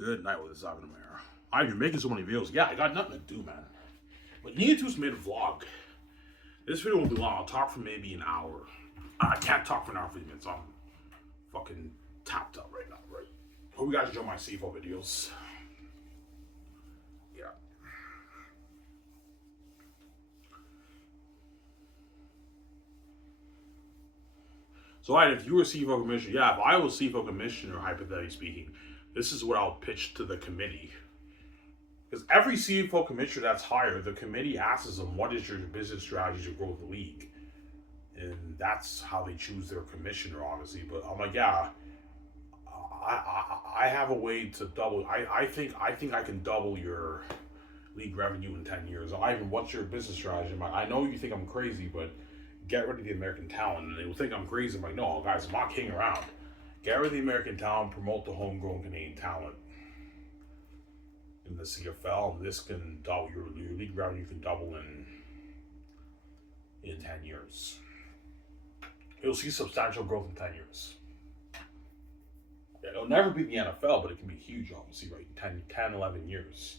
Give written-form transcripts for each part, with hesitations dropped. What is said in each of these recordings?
Good night with this Ivan Amara. You're making so many videos. Yeah, I got nothing to do, man. But Neatu's made a vlog. This video won't be long. I'll talk for maybe an hour. I can't talk for an hour 50 minutes. I'm fucking tapped up right now, right? Hope you guys enjoy my CFL videos. Yeah. So, if you were a CFL commissioner, if I was CFL commissioner, hypothetically speaking, this is what I'll pitch to the committee. Because every CFL commissioner that's hired, the committee asks them, what is your business strategy to grow the league? And that's how they choose their commissioner, obviously. But I'm like, I have a way to double. I think I can double your league revenue in 10 years. Ivan, what's your business strategy? I'm like, I know you think I'm crazy, but get rid of the American talent. And they will think I'm crazy. I'm like, no, guys, I'm not kidding around. Get rid of the American talent, promote the homegrown Canadian talent in the CFL, and this can double your league revenue. Can double in 10 years. You'll see substantial growth in 10 years. Yeah, it'll never be the NFL, but it can be huge, obviously, right? In 10 11 years.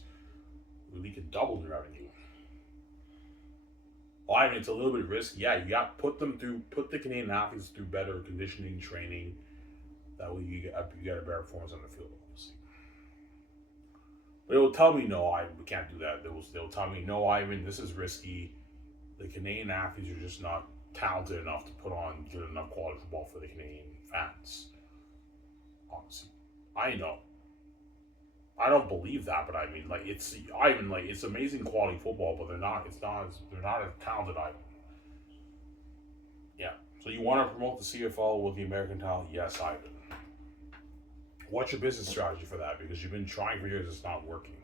The league can double the revenue. Well, I mean, it's a little bit risky. Yeah, you got to put the Canadian athletes through better conditioning training. That way you get a better performance on the field, obviously. But it will tell me, no, we can't do that. They'll tell me, no, Ivan, this is risky. The Canadian athletes are just not talented enough to put on good enough quality football for the Canadian fans. Honestly, I know. I don't believe that, but I mean, it's amazing quality football, but they're not as talented, Ivan. Yeah. So you want to promote the CFL with the American talent? Yes, Ivan. What's your business strategy for that? Because you've been trying for years, it's not working.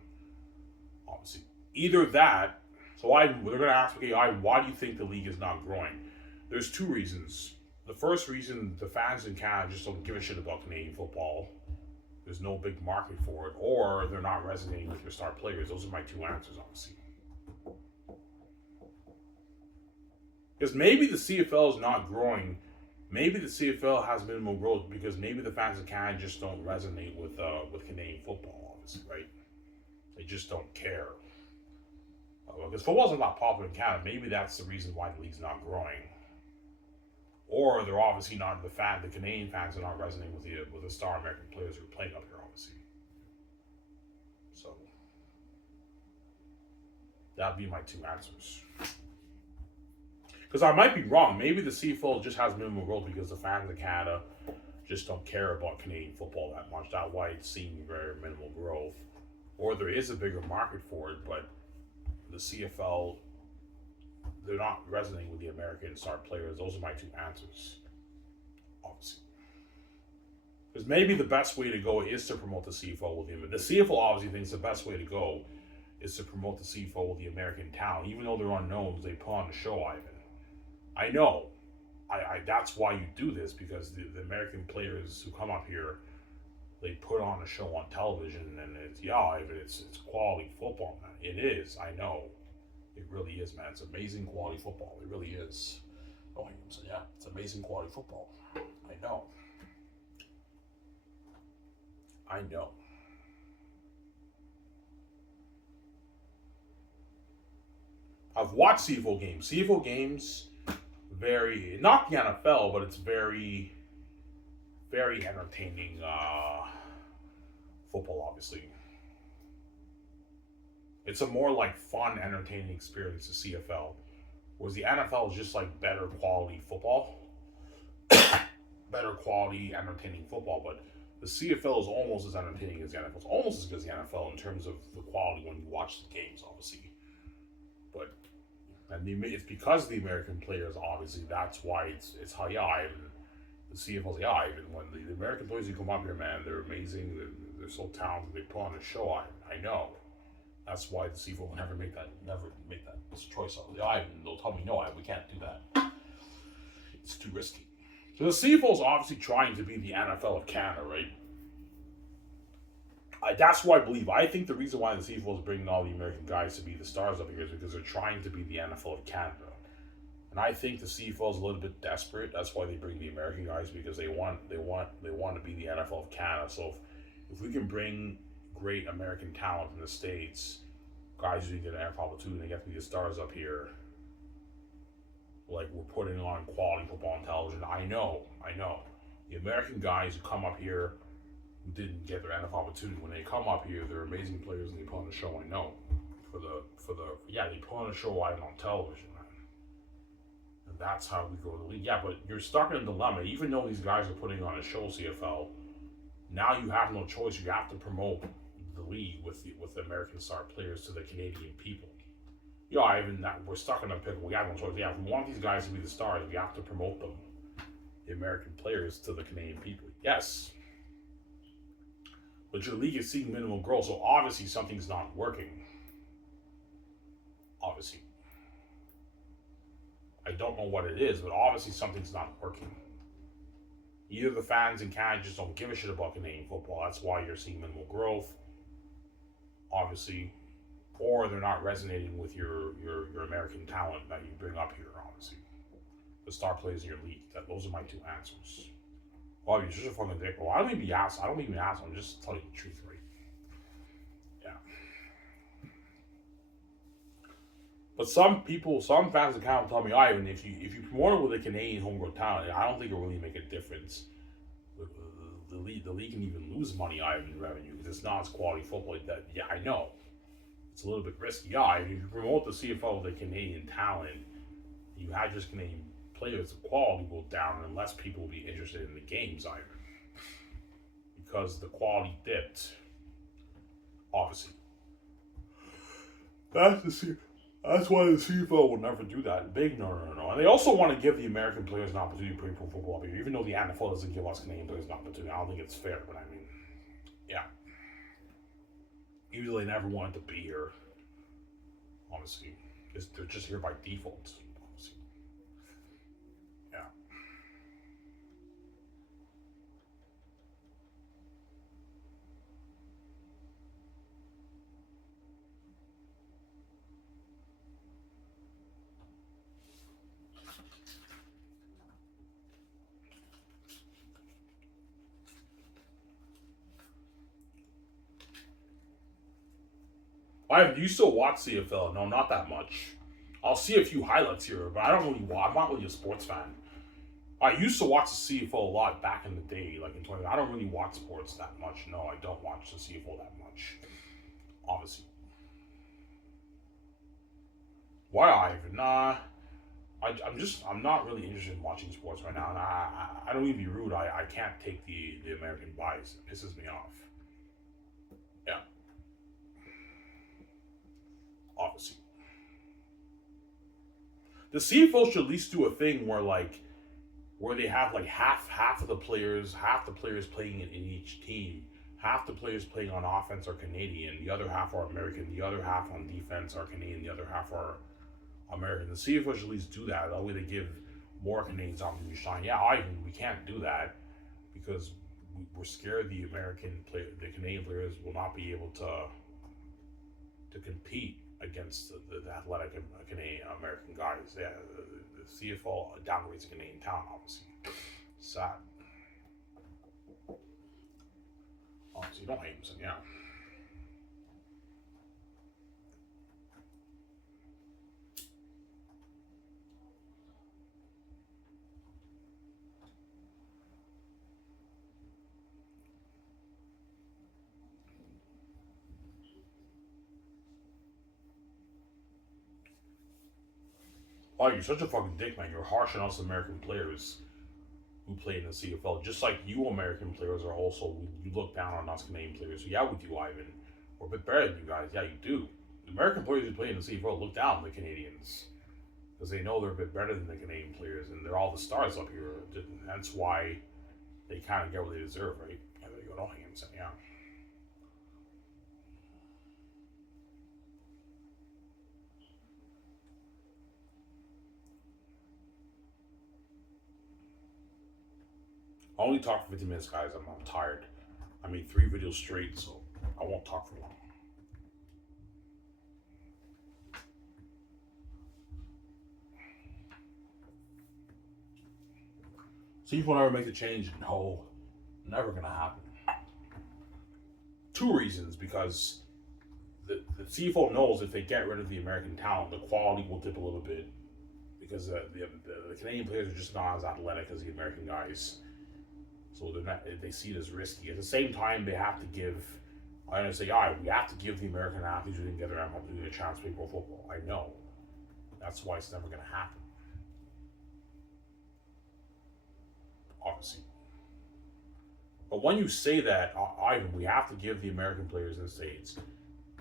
Obviously. Either that, so they're going to ask, okay, why do you think the league is not growing? There's two reasons. The first reason, the fans in Canada just don't give a shit about Canadian football. There's no big market for it, or they're not resonating with your star players. Those are my two answers, obviously. Because maybe the CFL is not growing. Maybe the CFL has minimal growth because maybe the fans in Canada just don't resonate with Canadian football, obviously, right? They just don't care. Because football's not popular in Canada. Maybe that's the reason why the league's not growing. Or they're obviously not the Canadian fans are not resonating with the star American players who are playing up here, obviously. So that'd be my two answers. Because I might be wrong. Maybe the CFL just has minimal growth because the fans in Canada just don't care about Canadian football that much. That's why it's seeing very minimal growth. Or there is a bigger market for it, but the CFL, they're not resonating with the American star players. Those are my two answers, obviously. Because maybe the best way to go is to promote the CFL with them. The CFL obviously thinks the best way to go is to promote the CFL with the American talent. Even though they're unknowns, they put on the show, Ivan. I know. That's why you do this, because the American players who come up here, they put on a show on television, and it's quality football, man. It is, I know. It really is, man. It's amazing quality football. It really is. Oh, so yeah, it's amazing quality football. I know. I've watched CFL games. CFL games, not the NFL, but it's very, very entertaining football, obviously. It's a more like fun, entertaining experience to CFL. Whereas the NFL is just like better quality football. Better quality, entertaining football. But the CFL is almost as entertaining as the NFL. It's almost as good as the NFL in terms of the quality when you watch the games, obviously. But it's because of the American players, obviously. That's why it's how, the CFL's, even when the American players who come up here, man, they're amazing. They're so talented. They put on a show, I know. That's why the CFL will never make that choice. They'll tell me, no, we can't do that. It's too risky. So the CFL is obviously trying to be the NFL of Canada, right? That's what I believe. I think the reason why the CFL is bringing all the American guys to be the stars up here is because they're trying to be the NFL of Canada. And I think the CFL is a little bit desperate. That's why they bring the American guys, because they want to be the NFL of Canada. So if we can great American talent from the States, guys who get an NFL opportunity, they get to be the stars up here. Like, we're putting on quality football on television. I know. The American guys who come up here who didn't get their NFL opportunity, when they come up here, they're amazing players and they put on a show. I know. They put on a show live on television. And that's how we grow the league. Yeah, but you're stuck in a dilemma. Even though these guys are putting on a show, CFL, now you have no choice. You have to promote the league with the American star players to the Canadian people. We're stuck in a pickle. We have no choice. Yeah, if we want these guys to be the stars, we have to promote them, the American players, to the Canadian people. Yes. But your league is seeing minimal growth, so obviously something's not working. Obviously. I don't know what it is, but obviously something's not working. Either the fans in Canada just don't give a shit about Canadian football. That's why you're seeing minimal growth. Obviously. Or they're not resonating with your American talent that you bring up here, obviously. The star players in your league. Those are my two answers. Oh, you're such a fucking dick. Well, I don't even ask. I'm just telling you the truth, right? Yeah. But some fans of Canada tell me, Ivan, if you promote it with a Canadian homegrown talent, I don't think it'll really make a difference. The league can even lose money, Ivan, in revenue, because it's not as quality football like that. Yeah, I know. It's a little bit risky. Yeah, if you promote the CFL with a Canadian talent, you have just Canadian players, the quality will go down, and less people will be interested in the games either. Because the quality dipped, obviously. That's why the CFL will never do that. Big no. And they also want to give the American players an opportunity to play pro football here, even though the NFL doesn't give us Canadian players an opportunity. I don't think it's fair, but I mean, yeah. Even though they never wanted to be here, obviously. They're just here by default, obviously. Yeah. I used to watch CFL. No, not that much. I'll see a few highlights here, but I don't really watch. I'm not really a sports fan. I used to watch the CFL a lot back in the day, like in 20. I don't really watch sports that much. No, I don't watch the CFL that much. Obviously. Why, Ivan? Nah. I'm not really interested in watching sports right now. And I don't mean to be rude. I can't take the American bias. It pisses me off. Yeah. Obviously. The CFL should at least do a thing where they have like half the players playing in each team. Half the players playing on offense are Canadian, the other half are American, the other half on defense are Canadian, the other half are American. The CFL should at least do that. That way they give more Canadians opportunity to shine. Yeah, we can't do that because we're scared the Canadian players will not be able to compete against the athletic Canadian American guys. Yeah, the CFL downgrades Canadian talent, obviously. Sad. Obviously, don't hate him, so yeah. Oh, you're such a fucking dick, man. You're harsh on us American players who play in the CFL. Just like you American players are also, you look down on us Canadian players. So yeah, we do, Ivan. We're a bit better than you guys. Yeah, you do. The American players who play in the CFL look down on the Canadians. Because they know they're a bit better than the Canadian players. And they're all the stars up here. That's why they kind of get what they deserve, right? Yeah, there you go. Don't hang him, yeah. I only talk for 50 minutes, guys. I'm tired. I made 3 videos straight, so I won't talk for long. See if we'll ever make the change. No, never gonna happen. two reasons. Because the CFL knows if they get rid of the American talent, the quality will dip a little bit because the Canadian players are just not as athletic as the American guys. So they're not, they see it as risky. At the same time, they have to give. I understand. All right, we have to give the American athletes who didn't get their opportunity a chance to play pro football. I know. That's why it's never going to happen. Obviously. But when you say that, Ivan, we have to give the American players in the States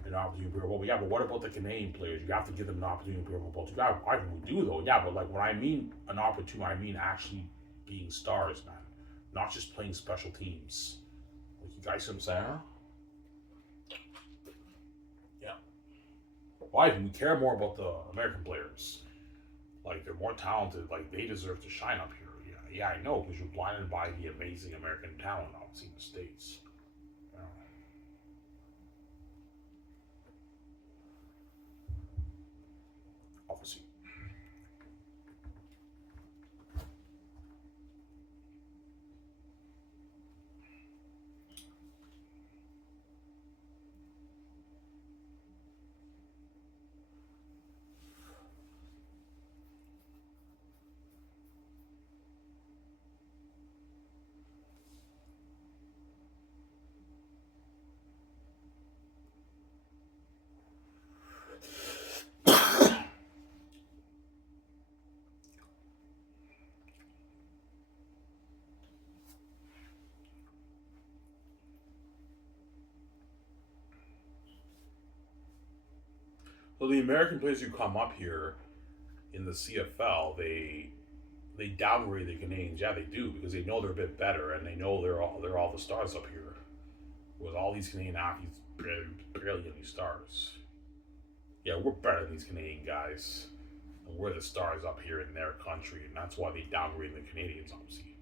an opportunity to play football. Yeah, but what about the Canadian players? You have to give them an opportunity to play football. Yeah, Ivan, we do though. Yeah, but like when I mean an opportunity, I mean actually being stars, man. Not just playing special teams. Like, you guys see what I'm saying? Yeah. Why do we care more about the American players? Like, they're more talented. Like, they deserve to shine up here. Yeah, I know, because you're blinded by the amazing American talent, obviously, in the States. Yeah. Obviously. So the American players who come up here in the CFL, they downgrade the Canadians. Yeah, they do, because they know they're a bit better, and they know they're all the stars up here. With all these Canadian athletes barely any stars. Yeah, we're better than these Canadian guys. And we're the stars up here in their country, and that's why they downgrade the Canadians, obviously.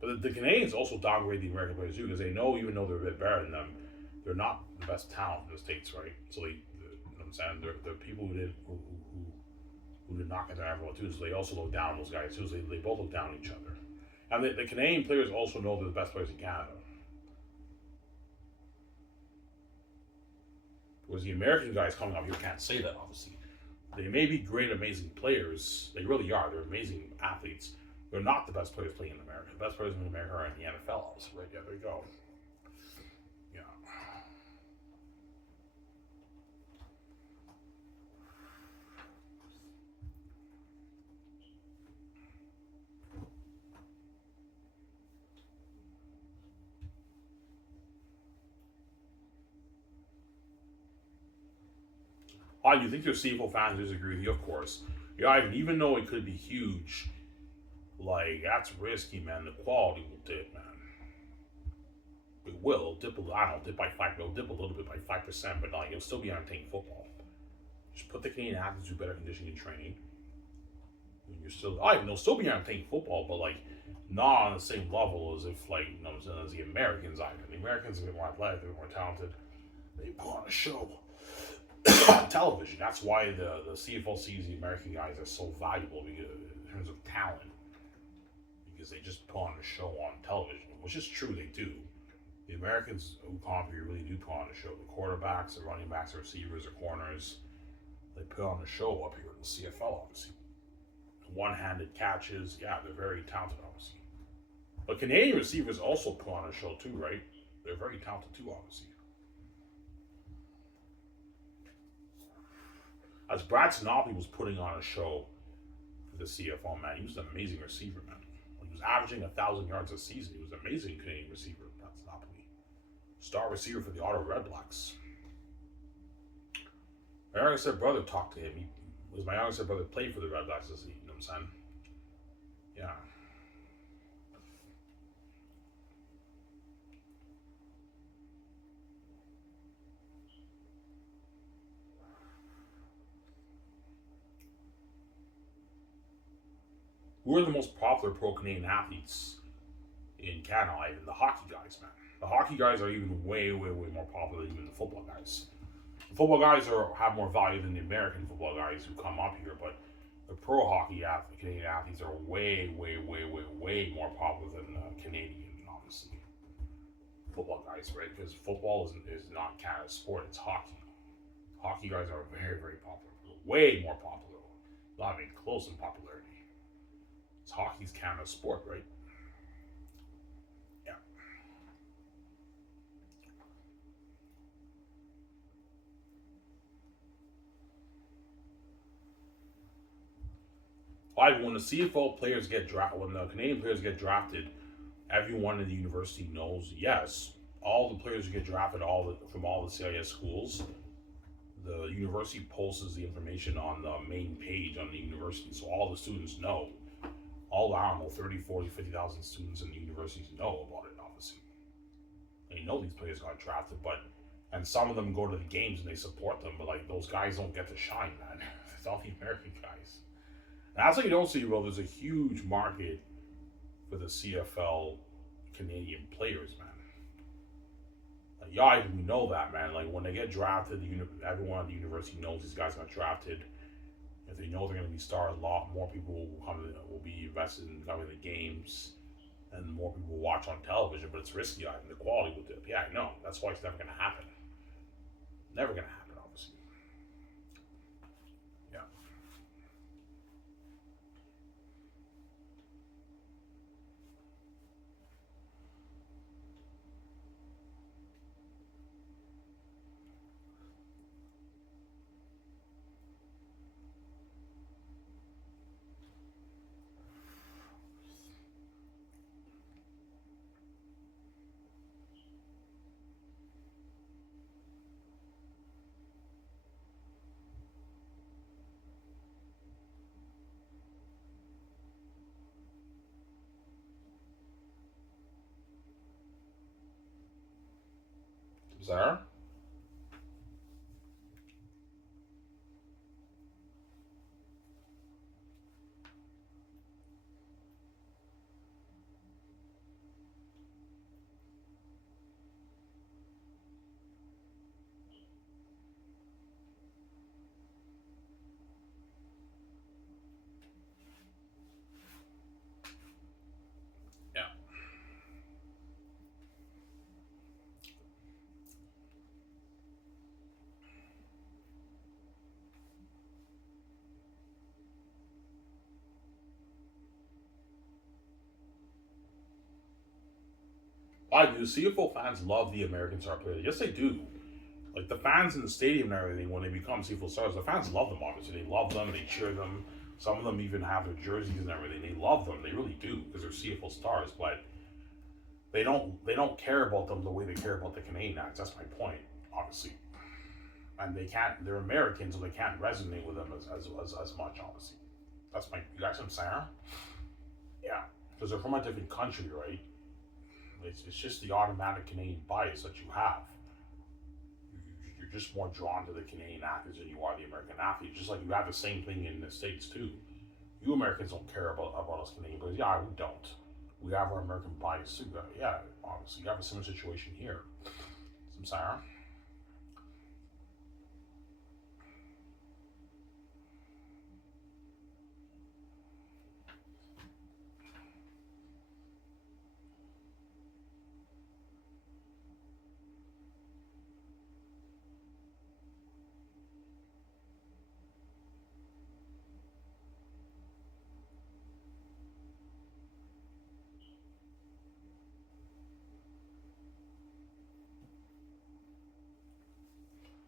But the Canadians also downgrade the American players too, because they know, even though they're a bit better than them, they're not the best talent in the States, right? So you know what I'm saying? They're people who did not get their everyone too, so they also look down on those guys too, so they both look down on each other. And the Canadian players also know they're the best players in Canada. Whereas the American guys coming up here can't say that, obviously. They may be great, amazing players. They really are. They're amazing athletes. They're not the best players playing in America. The best players in America are in the NFL, obviously. Right? Yeah, there you go. Yeah. You think your CFL fans disagree with you? Of course. Yeah, even though it could be huge, like, that's risky, man. The quality will dip, man. It will. It'll dip I don't know, dip by 5. It'll dip a little bit by 5%, but like, it'll still be entertaining football. Just put the Canadian athletes through better conditioning and training. And you're still, they'll still be entertaining football, but like, not on the same level as if, like, you know what I'm saying, as the Americans either. The Americans are a bit more athletic, they're more talented. They put on a show. Television. That's why the CFL sees the American guys are so valuable, because, in terms of talent, because they just put on a show on television, which is true, they do. The Americans who come here really do put on a show. The quarterbacks, the running backs, the receivers, the corners, they put on a show up here in the CFL, obviously. One-handed catches, yeah, they're very talented, obviously. But Canadian receivers also put on a show too, right? They're very talented too, obviously. As Brad Sinopoli was putting on a show for the CFL, man, he was an amazing receiver, man. He was averaging 1,000 yards a season. He was an amazing Canadian receiver, Brad Sinopoli. Star receiver for the Ottawa Redblacks. My younger step brother talked to him. My younger step brother played for the Redblacks this season, you know what I'm saying? Yeah. Who are the most popular pro Canadian athletes in Canada? Even the hockey guys, man. The hockey guys are even way, way, way more popular than even the football guys. The football guys have more value than the American football guys who come up here, but the pro hockey Canadian athletes are way, way, way, way, way more popular than Canadian, obviously. football guys, right? Because football is not Canada's sport, it's hockey. Hockey guys are very, very popular. Way more popular. Not even close in popularity. It's hockey's Canada's sport, right? Yeah. Five, when the CFL players get drafted, when the Canadian players get drafted, everyone in the university knows, yes, all the players who get drafted from all the CIS schools, the university posts the information on the main page on the university, so all the students know. All I don't know, 30, 40, 50,000 students in the universities know about it, obviously. They know these players got drafted, and some of them go to the games and they support them, but like those guys don't get to shine, man. It's all the American guys. And that's what you don't see, bro. There's a huge market for the CFL Canadian players, man. Like, yeah, we know that, man. Like when they get drafted, everyone at the university knows these guys got drafted. If they know they're going to be stars, a lot more people will be invested in coming to the games, and more people will watch on television. But it's risky, and the quality will dip. Yeah, I know. That's why it's never going to happen. Never going to happen, obviously. Yeah. Sarah? Yeah. I do. CFL fans love the American star players. Yes, they do. Like the fans in the stadium and everything, when they become CFL stars, the fans love them. Obviously, they love them. They cheer them. Some of them even have their jerseys and everything. They love them. They really do because they're CFL stars. But they don't care about them the way they care about the Canadian acts. That's my point, obviously. And they can't. They're Americans, so they can't resonate with them as much. Obviously, that's my. You guys what I'm saying? Yeah, because they're from a different country, right? It's just the automatic Canadian bias that you have. You're just more drawn to the Canadian athletes than you are the American athletes. Just like you have the same thing in the States too. You Americans don't care about us Canadians, but yeah, we don't. We have our American bias too. Yeah, obviously, you have a similar situation here. Some Sarah.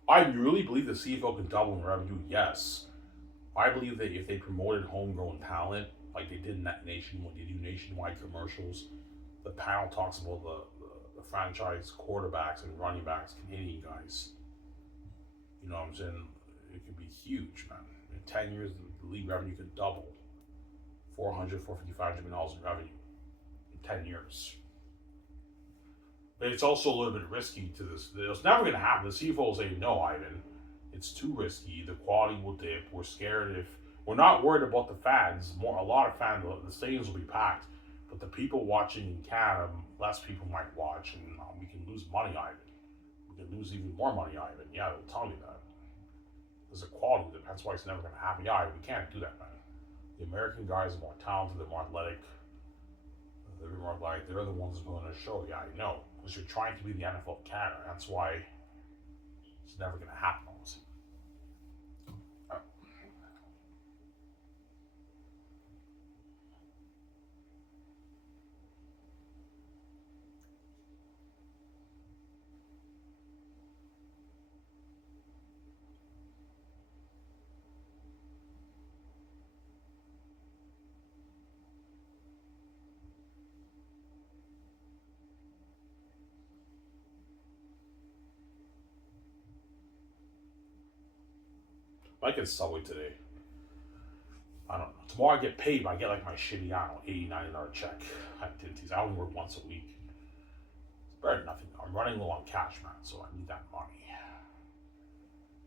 I really believe the CFL can double in revenue. Yes, I believe that if they promoted homegrown talent like they did in that nation when they do nationwide commercials, the panel talks about the franchise quarterbacks and running backs, Canadian guys. You know what I'm saying? It could be huge, man. In 10 years, the league revenue could double. 400, 450, $500 in revenue in 10 years. But it's also a little bit risky to this. It's never going to happen. The CFO will say, no, Ivan, it's too risky. The quality will dip. We're scared if we're not worried about the fans. A lot of fans, the stadiums will be packed. But the people watching in Canada, less people might watch, and we can lose money, Ivan. We can lose even more money, Ivan. Yeah, they'll tell me that. There's a quality to it. That's why it's never going to happen. Yeah, we can't do that, man. The American guys are more talented, they're more athletic, they're more like they're the ones who put on a show. Yeah, I know. because you're trying to be the NFL of Canada. That's why it's never going to happen. Obviously. I get Subway today. I don't know. Tomorrow I get paid, but I get like my shitty, I don't know, $80, $90 check at Tinty's. I only work once a week. It's better than nothing. I'm running low on cash, man, so I need that money.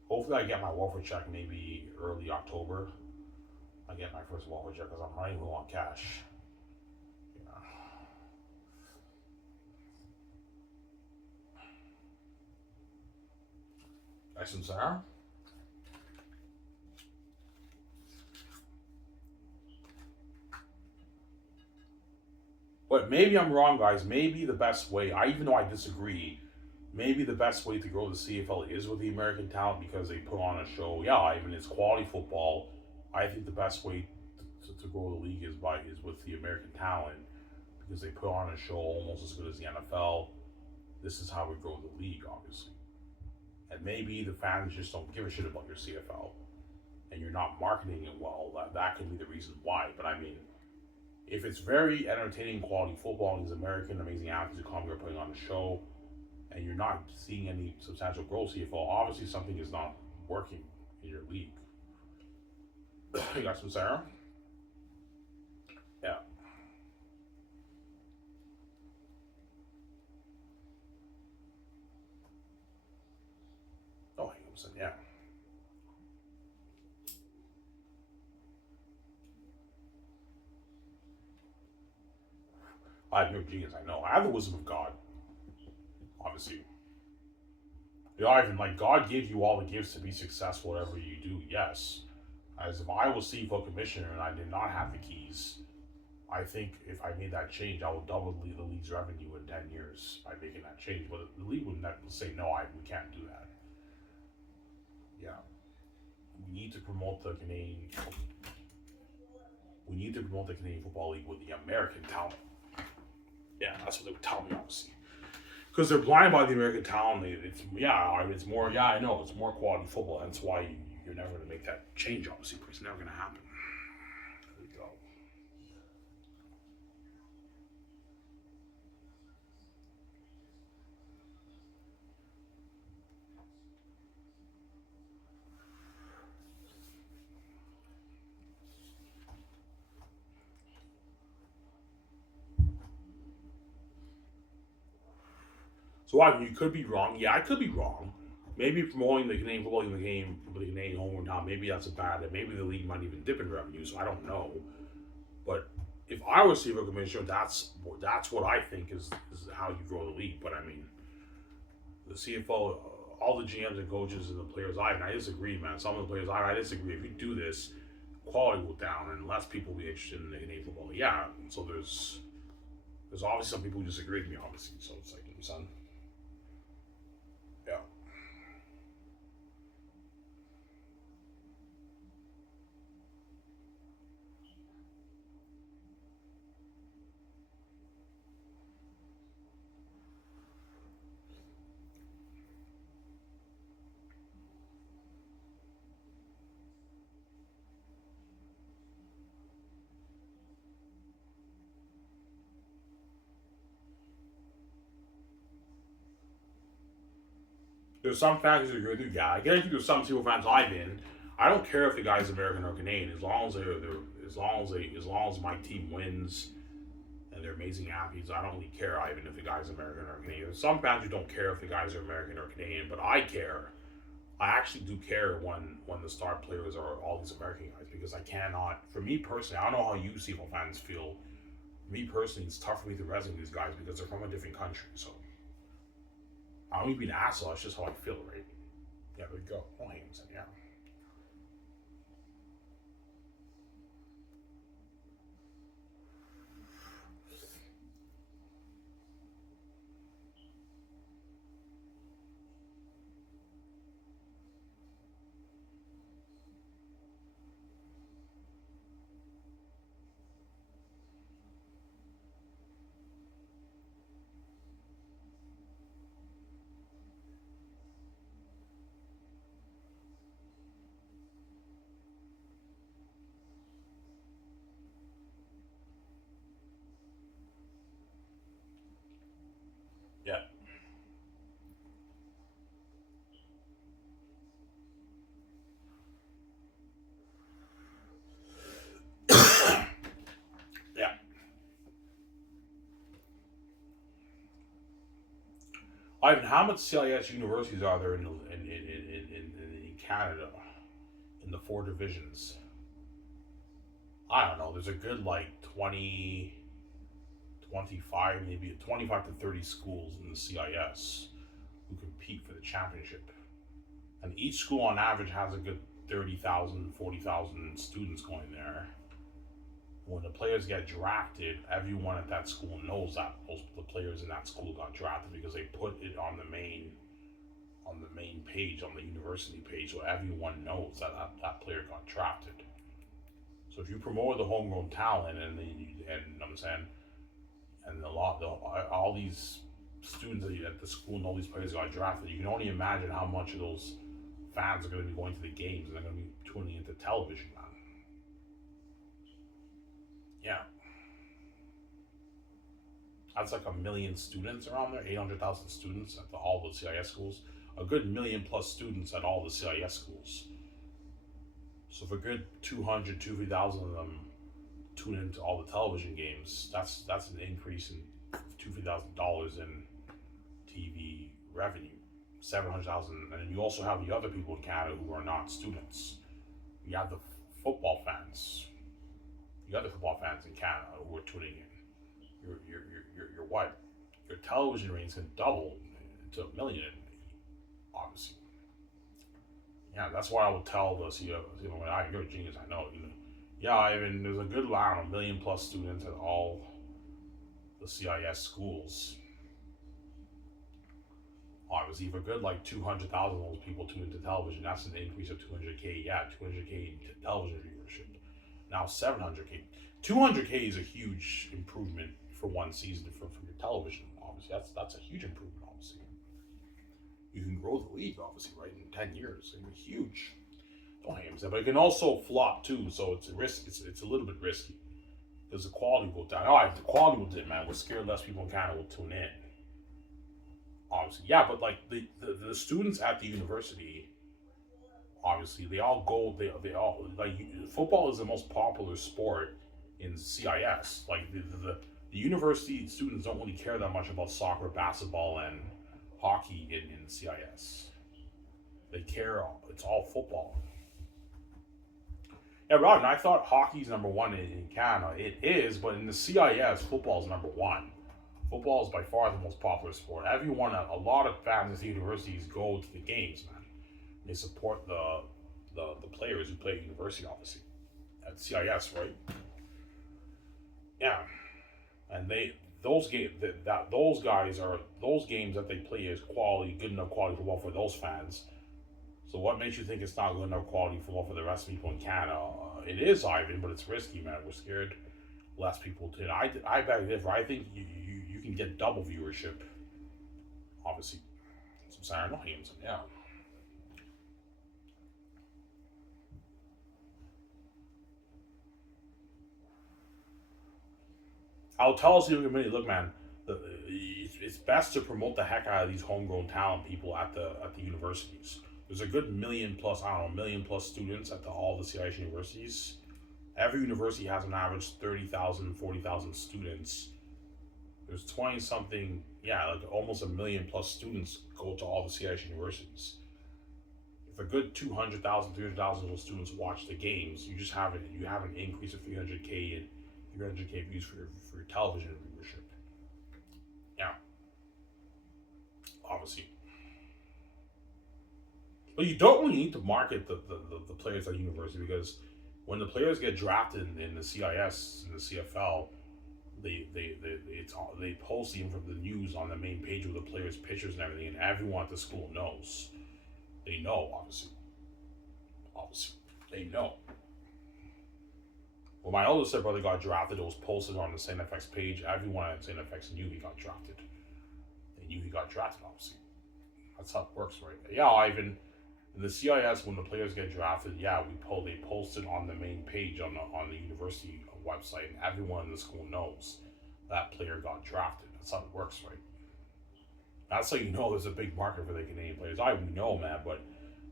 Hopefully I get my welfare check maybe early October. I get my first welfare check because I'm running low on cash. Yeah. Nice and sour. But maybe I'm wrong, guys. Maybe the best way, even though I disagree, maybe the best way to grow the CFL is with the American talent because they put on a show. Yeah, I mean it's quality football. I think the best way to grow the league is with the American talent because they put on a show almost as good as the NFL. This is how we grow the league, obviously. And maybe the fans just don't give a shit about your CFL, and you're not marketing it well. That could be the reason why. But I mean, if it's very entertaining, quality football, and these American amazing athletes who come here putting on a show, and you're not seeing any substantial growth CFL, obviously something is not working in your league. You got some Sarah? Yeah. Oh, Hinghamson, yeah. I have no genius, I know. I have the wisdom of God, obviously. You know, even like God gives you all the gifts to be successful, whatever you do, yes. As if I was CFL commissioner and I did not have the keys, I think if I made that change, I would double the league's revenue in 10 years by making that change. But the league would never say, no, we can't do that. Yeah. We need to promote the Canadian. We need to promote the Canadian Football League with the American talent. Yeah, that's what they would tell me, obviously. Because they're blinded by the American talent. It's more. Yeah, I know it's more quality football. That's why you're never going to make that change. Obviously, it's never going to happen. There we go. So you could be wrong. Yeah, I could be wrong. Maybe promoting the Canadian football in the game with the Canadian hometown, maybe that's a bad. Maybe the league might even dip in revenue. So I don't know. But if I was CFL commissioner, that's what I think is how you grow the league. But I mean, the CFL, all the GMs and coaches and the players, I disagree, man. Some of the players, I disagree. If you do this, quality will down and less people will be interested in the Canadian football. Yeah, so there's obviously some people who disagree with me, obviously. So it's like, son, yeah. There's some fans who agree with you. Yeah, I guarantee there's some people fans I've been. I don't care if the guy's American or Canadian, as long as my team wins and they're amazing athletes. I don't really care even if the guy's American or Canadian. There's some fans who don't care if the guys are American or Canadian, but I care. I actually do care when the star players are all these American guys because I cannot. For me personally, I don't know how you CFL fans feel. For me personally, it's tough for me to resonate with these guys because they're from a different country. So I don't even be an asshole. That's just how I feel, right? Yeah, there we go. Oh, Hamilton, yeah. Ivan, how much CIS universities are there in Canada in the four divisions? I don't know. There's a good like 20, 25, maybe 25 to 30 schools in the CIS who compete for the championship. And each school on average has a good 30,000, 40,000 students going there. When the players get drafted, everyone at that school knows that the players in that school got drafted because they put it on the main page, on the university page, so everyone knows that player got drafted. So if you promote the homegrown talent and you know what I'm saying, and all these students at the school know these players got drafted, you can only imagine how much of those fans are going to be going to the games and they're going to be tuning into television, man. Yeah. That's like 1 million students around there, 800,000 students at all the CIS schools. A good million plus students at all the CIS schools. So if a good 200,000 of them tune into all the television games, that's an increase in $2,000 in TV revenue. 700,000, and then you also have the other people in Canada who are not students. You have the football fans. You have the football fans in Canada who are tuning in. Your what? Your television ratings can double to 1 million, obviously. Yeah, that's why I would tell this. When you're a genius, I know. Yeah, I mean, there's a good line, 1 million plus students at all the CIS schools. Obviously, if a good like 200,000 of those people tune into television, that's an increase of 200K. Yeah, 200K television viewership. Now 700K. 200K is a huge improvement for one season from your television. Obviously, that's a huge improvement. Obviously, you can grow the league. Obviously, right in 10 years, it's huge. Don't hate him, but it can also flop too. So it's a risk. It's a little bit risky because the quality will go down. All right, the quality will dip, man. We're scared less people in Canada will tune in. Obviously, yeah, but like the students at the university, obviously they all go. They all like football is the most popular sport in CIS. Like the university students don't really care that much about soccer, basketball, and hockey in CIS. They care. It's all football. Yeah, Robin, I thought hockey's number one in Canada. It is, but in the CIS, football's number one. Football is by far the most popular sport. Everyone, a lot of fans at the universities go to the games, man. They support the players who play at university, obviously, at CIS, right? Yeah, and those games those games that they play is quality, good enough quality football for those fans. So what makes you think it's not good enough quality football for the rest of people in Canada? It is, Ivan, but it's risky, man. We're scared less people to. I beg differ. I think you can get double viewership. Obviously, some Saturday games, yeah. I'll tell us in a minute. Look, man, it's best to promote the heck out of these homegrown talent people at the universities. There's a good million plus, I don't know, million plus students at all the CIH universities. Every university has an average 30,000, 40,000 students. There's 20 something, yeah, like almost 1 million plus students go to all the CIH universities. If a good 200,000, 300,000 of those students watch the games, you have an increase of 300K views for your television viewership. Yeah, obviously. But you don't really need to market the players at university because when the players get drafted in the CIS and the CFL, they post even from the news on the main page with the players' pictures and everything, and everyone at the school knows. They know, obviously. Obviously, they know. When my older brother got drafted, it was posted on the St. FX page. Everyone at St. FX knew he got drafted. They knew he got drafted, obviously. That's how it works, right? Yeah, Ivan. In the CIS, when the players get drafted, yeah, they post it on the main page on the university website, and everyone in the school knows that player got drafted. That's how it works, right? That's how you know there's a big market for the Canadian players. We know, man, but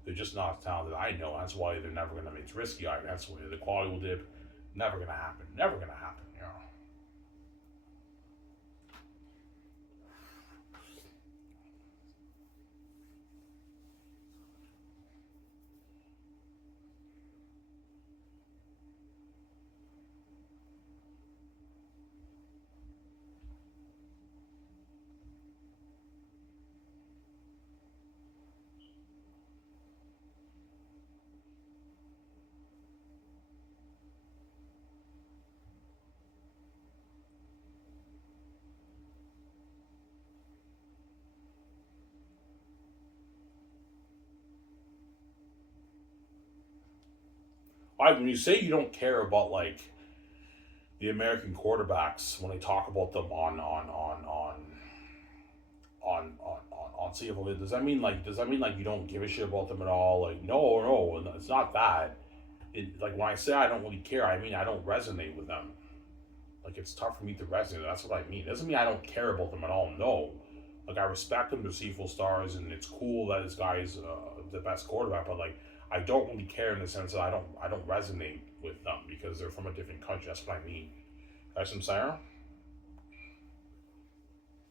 they're just not as talented. I know. That's why they're never going to make it risky. That's why the quality will dip. Never going to happen. Never going to happen, you know. When you say you don't care about like the American quarterbacks when they talk about them on CFL, does that mean like you don't give a shit about them at all? Like no, it's not that. Like when I say I don't really care, I mean I don't resonate with them. Like it's tough for me to resonate. That's what I mean. It doesn't mean I don't care about them at all. No, like I respect them. They're CFL stars, and it's cool that this guy is the best quarterback. But like I don't really care in the sense that I don't resonate with them because they're from a different country. That's what I mean. That's what I'm saying.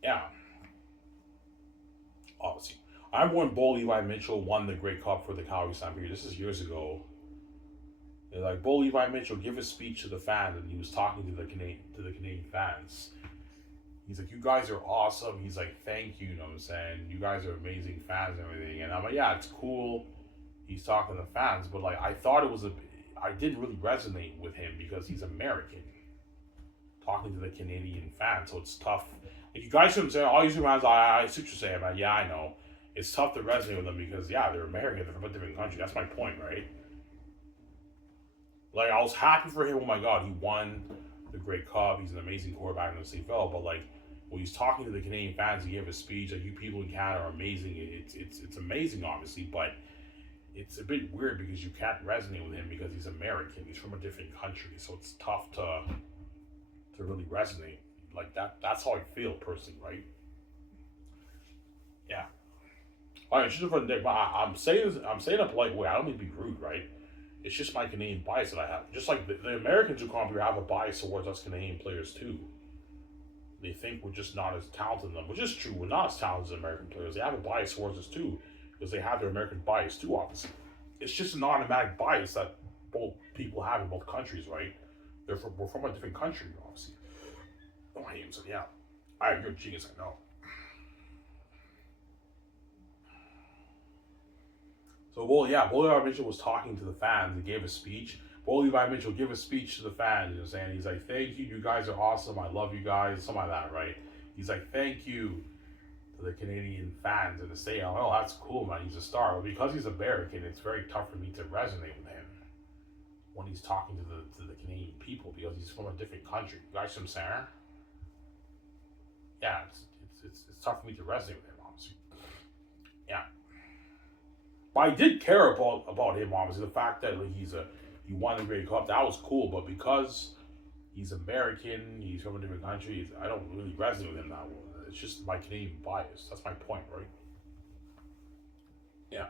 Yeah, obviously. I remember when Bo Levi Mitchell won the Grey Cup for the Calgary Stampede. This is years ago. They're like, Bo Levi Mitchell give a speech to the fans, and he was talking to the Canadian fans. He's like, you guys are awesome. He's like, thank you. You know what I'm saying? You guys are amazing fans and everything. And I'm like, yeah, it's cool. He's talking to fans, but like, I thought it was I didn't really resonate with him because he's American, talking to the Canadian fans. So it's tough. Like, you guys shouldn't say, all these fans, I see what you're saying, man. Yeah, I know. It's tough to resonate with them because, yeah, they're American. They're from a different country. That's my point, right? Like, I was happy for him. Oh my God, he won the Grey Cup. He's an amazing quarterback in the CFL. But like, when he's talking to the Canadian fans, he gave a speech like, "You people in Canada are amazing." It's amazing, obviously, but it's a bit weird because you can't resonate with him because he's American. He's from a different country, so it's tough to really resonate like that. That's how I feel personally, right? Yeah. All right, it's just a different day, but I'm saying this. I'm saying it a polite way. I don't mean to be rude, right? It's just my Canadian bias that I have. Just like the Americans who come here have a bias towards us Canadian players too. They think we're just not as talented as them, which is true. We're not as talented as American players. They have a bias towards us too, because they have their American bias too, obviously. It's just an automatic bias that both people have in both countries, right? We're from a different country, obviously. Oh, I even said, yeah. You're a genius, I know. So, Bo Levi Mitchell was talking to the fans. He gave a speech. Bo Levi Mitchell gave a speech to the fans, you know, saying, he's like, thank you, you guys are awesome, I love you guys, something like that, right? He's like, thank you to the Canadian fans and to say, oh, that's cool, man, he's a star. But because he's American, it's very tough for me to resonate with him when he's talking to the Canadian people because he's from a different country. You guys know what I'm saying? Yeah, it's tough for me to resonate with him, honestly. Yeah. But I did care about him, obviously. The fact that like, he won the Grey Cup, that was cool. But because he's American, he's from a different country, I don't really resonate with him that well. It's just my Canadian bias. That's my point, right? Yeah.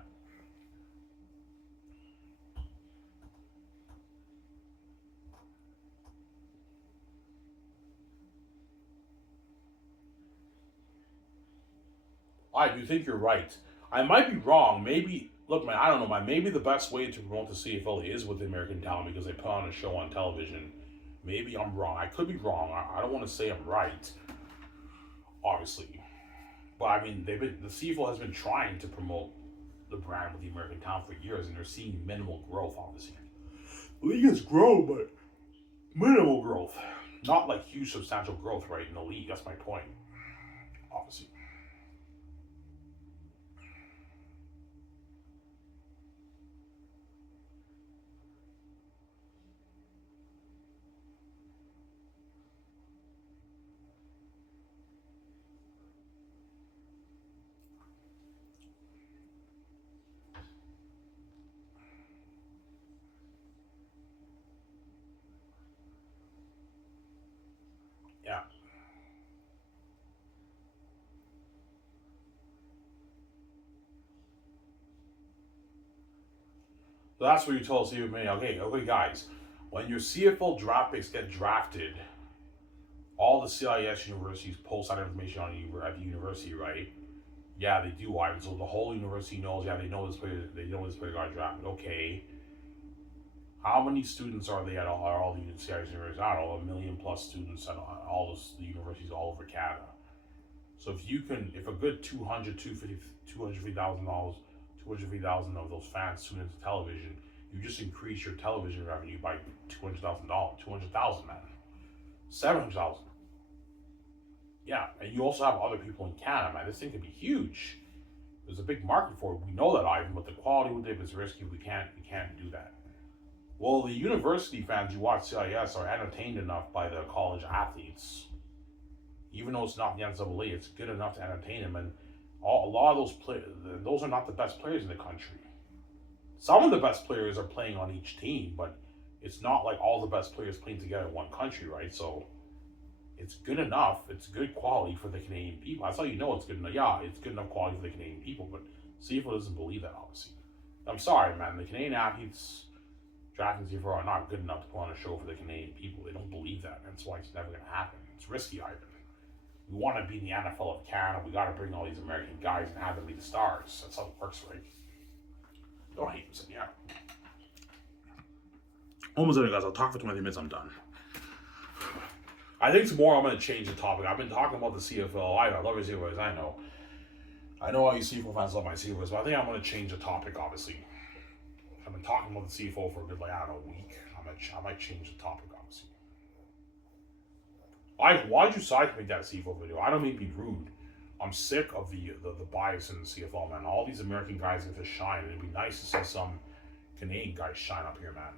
I do think you're right. I might be wrong. Maybe look, man. I don't know, man. Maybe the best way to promote the CFL is with the American talent because they put on a show on television. Maybe I'm wrong. I could be wrong. I don't want to say I'm right, obviously. But I mean, the CFL has been trying to promote the brand with the American talent for years, and they're seeing minimal growth. Obviously, the league has grown, but minimal growth, not like huge substantial growth, right, in the league. That's my point. Obviously, yeah. So that's what you told Stephen May. Okay, guys. When your CFL draft picks get drafted, all the CIS universities post that information on you at the university, right? Yeah, they do, Ivan. So the whole university knows. Yeah, they know this player. They know this player got drafted. Okay. How many students are they at all the CIS universities? I don't know, 1 million plus students at all the universities all over Canada. So if a good 200, 250,000 dollars, 250,000 of those fans tune into television, you just increase your television revenue by $200,000, 200,000, man, 700,000. Yeah, and you also have other people in Canada, man. This thing could be huge. There's a big market for it. We know that, Ivan, but the quality with it is risky. We can't do that. Well, the university fans who watch CIS are entertained enough by the college athletes. Even though it's not the NCAA, it's good enough to entertain them. And a lot of those players, those are not the best players in the country. Some of the best players are playing on each team, but it's not like all the best players playing together in one country, right? So it's good enough. It's good quality for the Canadian people. That's how you know it's good enough. Yeah, it's good enough quality for the Canadian people, but CFL doesn't believe that, obviously. I'm sorry, man. The Canadian athletes drafting CFL are not good enough to put on a show for the Canadian people. They don't believe that. That's why it's never going to happen. It's risky, Ivan. We want to be in the NFL of Canada. We got to bring all these American guys and have them be the stars. That's how it works, right? Don't hate him, yeah. Almost done, guys. I'll talk for 20 minutes. I'm done. I think tomorrow I'm going to change the topic. I've been talking about the CFL. I love your CFL, I know. I know all you CFL fans love my CFL, but I think I'm going to change the topic, obviously. I've been talking about the CFL for a good, a week. I might change the topic, obviously. Why'd you decide to make that CFL video? I don't mean to be rude. I'm sick of the bias in the CFL, man. All these American guys get to shine. It'd be nice to see some Canadian guys shine up here, man.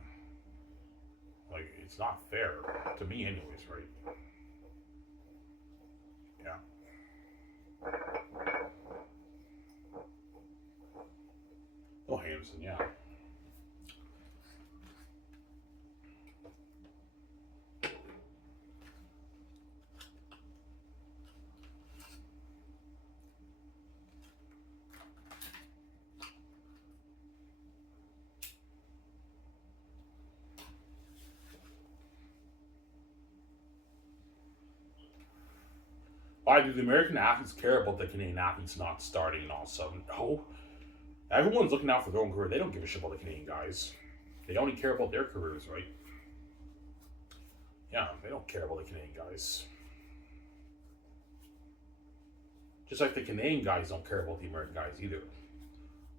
Like, it's not fair. To me, anyways, right? Yeah. Oh, Hamilton, yeah. Why do the American athletes care about the Canadian athletes not starting and all of a sudden? No. Everyone's looking out for their own career. They don't give a shit about the Canadian guys. They only care about their careers, right? Yeah, they don't care about the Canadian guys. Just like the Canadian guys don't care about the American guys either.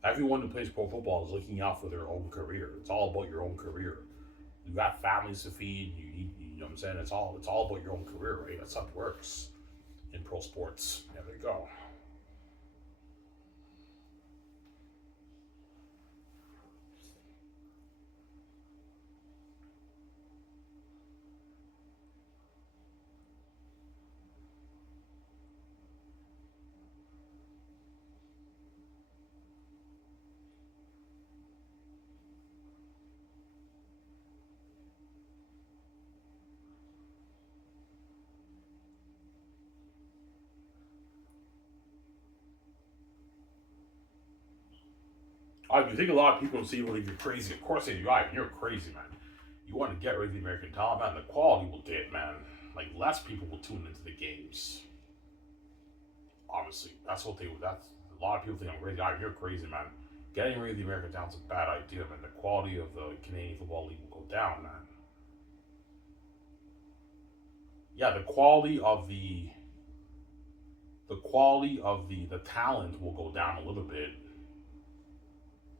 Everyone who plays pro football is looking out for their own career. It's all about your own career. You got families to feed. You know what I'm saying? It's all about your own career, right? That's how it works in pro sports. Yeah, there you go. You think a lot of people see you you're crazy. Of course they do. You're crazy, man. You want to get rid of the American talent, man. The quality will dip, man. Like, less people will tune into the games. Obviously, that's what they. That's a lot of people think I'm crazy. You're crazy, man. Getting rid of the American talent's a bad idea, man. The quality of the Canadian Football League will go down, man. Yeah, the quality of the talent will go down a little bit,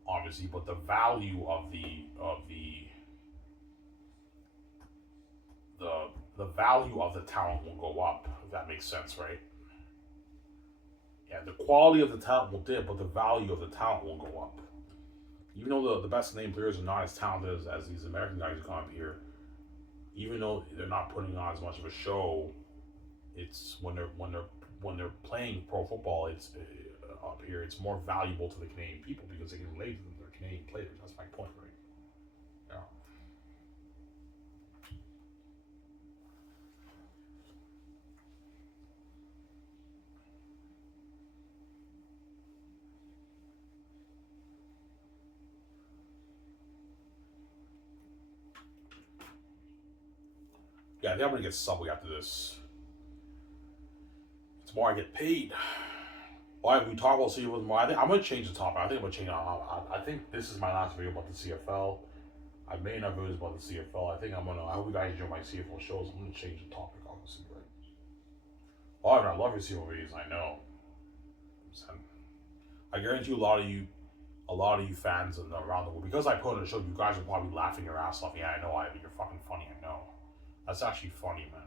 obviously, but the value of the value of the talent will go up, if that makes sense, right? Yeah, the quality of the talent will dip, but the value of the talent will go up. Even though the best name players are not as talented as these American guys who come up here, even though they're not putting on as much of a show, it's when they're playing pro football, it's up here. It's more valuable to the Canadian people because they can relate to them. They're Canadian players. That's my point, right? Yeah. Yeah, I think I'm gonna get Subway after this. Tomorrow I get paid. Why we talk about CFL more? I think I'm gonna change the topic. I think I'm gonna change. I think this is my last video about the CFL. I made enough videos about the CFL. I think I'm gonna. I hope you guys enjoy my CFL shows. I'm gonna change the topic, obviously, right? Oh, I love your CFL videos. I know. I guarantee you, a lot of you fans around the world, because I put on a show, you guys are probably laughing your ass off. Yeah, I know, Ivan, you're fucking funny. I know. That's actually funny, man.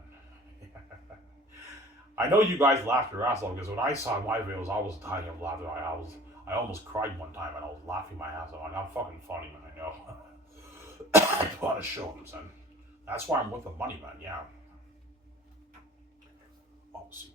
I know you guys laughed your ass off because when I saw my videos, I was dying of laughter. I almost cried one time and I was laughing my ass off. I'm fucking funny, man. I know. Gotta show them, son. That's why I'm with the money, man. Yeah. Obviously.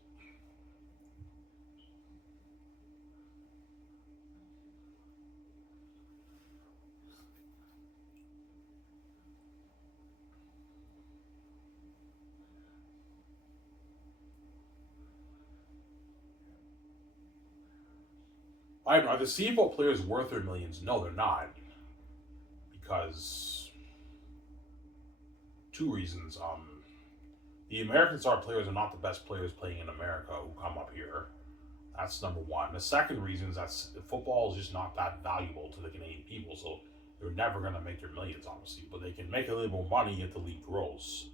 Are the CFL players worth their millions? No, they're not. Because two reasons. The American star players are not the best players playing in America who come up here. That's number one. The second reason is that football is just not that valuable to the Canadian people, so they're never going to make their millions, obviously. But they can make a little more money if the league grows,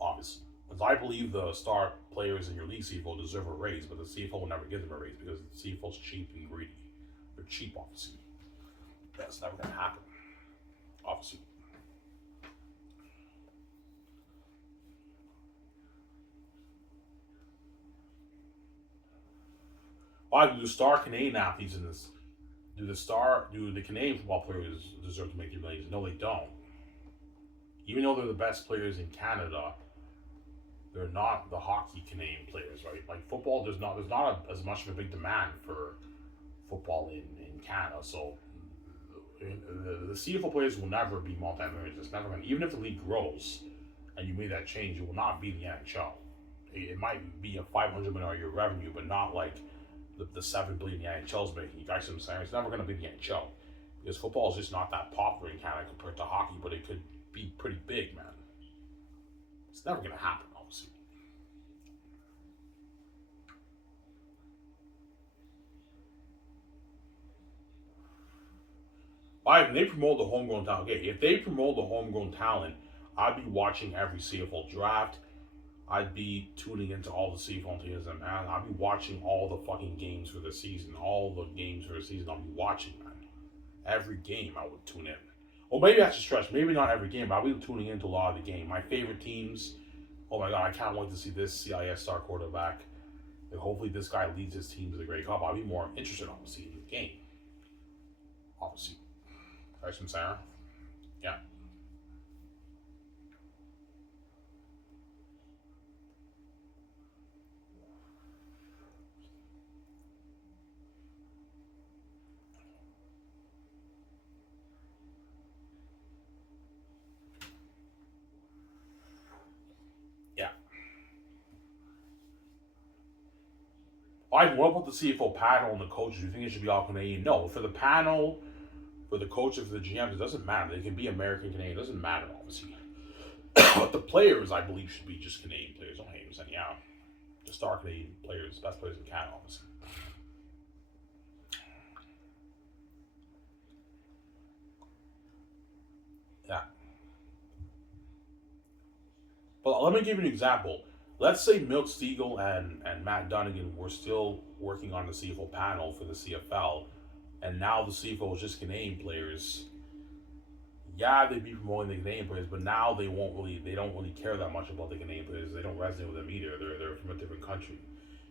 obviously. Because I believe the star players in your league CFL deserve a raise, but the CFL will never give them a raise because the CFL's cheap and greedy. They're cheap, obviously. That's never going to happen, obviously. Why do the star Canadian athletes in this? Do the Canadian football players deserve to make their millions? No, they don't. Even though they're the best players in Canada, they're not the hockey Canadian players, right? Like football, there's not as much of a big demand for football in Canada. So the CFL players will never be multi-millionaires. It's never going to, even if the league grows and you made that change, it will not be the NHL. It might be a $500 million a year revenue, but not like the $7 billion the NHL's making. You guys see what I'm saying? It's never going to be the NHL because football is just not that popular in Canada compared to hockey, but it could be pretty big, man. It's never going to happen, obviously. If they promote the homegrown talent, okay, if they promote the homegrown talent, I'd be watching every CFL draft. I'd be tuning into all the CFL teams, and man, I'd be watching all the fucking games for the season. All the games for the season, I'll be watching, man. Every game I would tune in. Well, maybe that's a stretch. Maybe not every game, but I'll be tuning into a lot of the game. My favorite teams. Oh my god, I can't wait to see this CIS star quarterback. And hopefully this guy leads his team to the Grey Cup. I'll be more interested, obviously, in the game. Obviously. Tyson Sarah? Yeah. Yeah. What about the CFO panel and the coaches? Do you think it should be all Canadian? No. For the panel, for the coaches, for the GMs, it doesn't matter. They can be American, Canadian. It doesn't matter, obviously. But the players, I believe, should be just Canadian players. Don't hate them, yeah. The star Canadian players, best players in Canada, obviously. Yeah. But let me give you an example. Let's say Milt Stegall and Matt Dunnigan were still working on the CFL panel for the CFL, and now the CFL is just Canadian players. Yeah, they'd be promoting the Canadian players, but now they don't really care that much about the Canadian players. They don't resonate with them either. They're from a different country.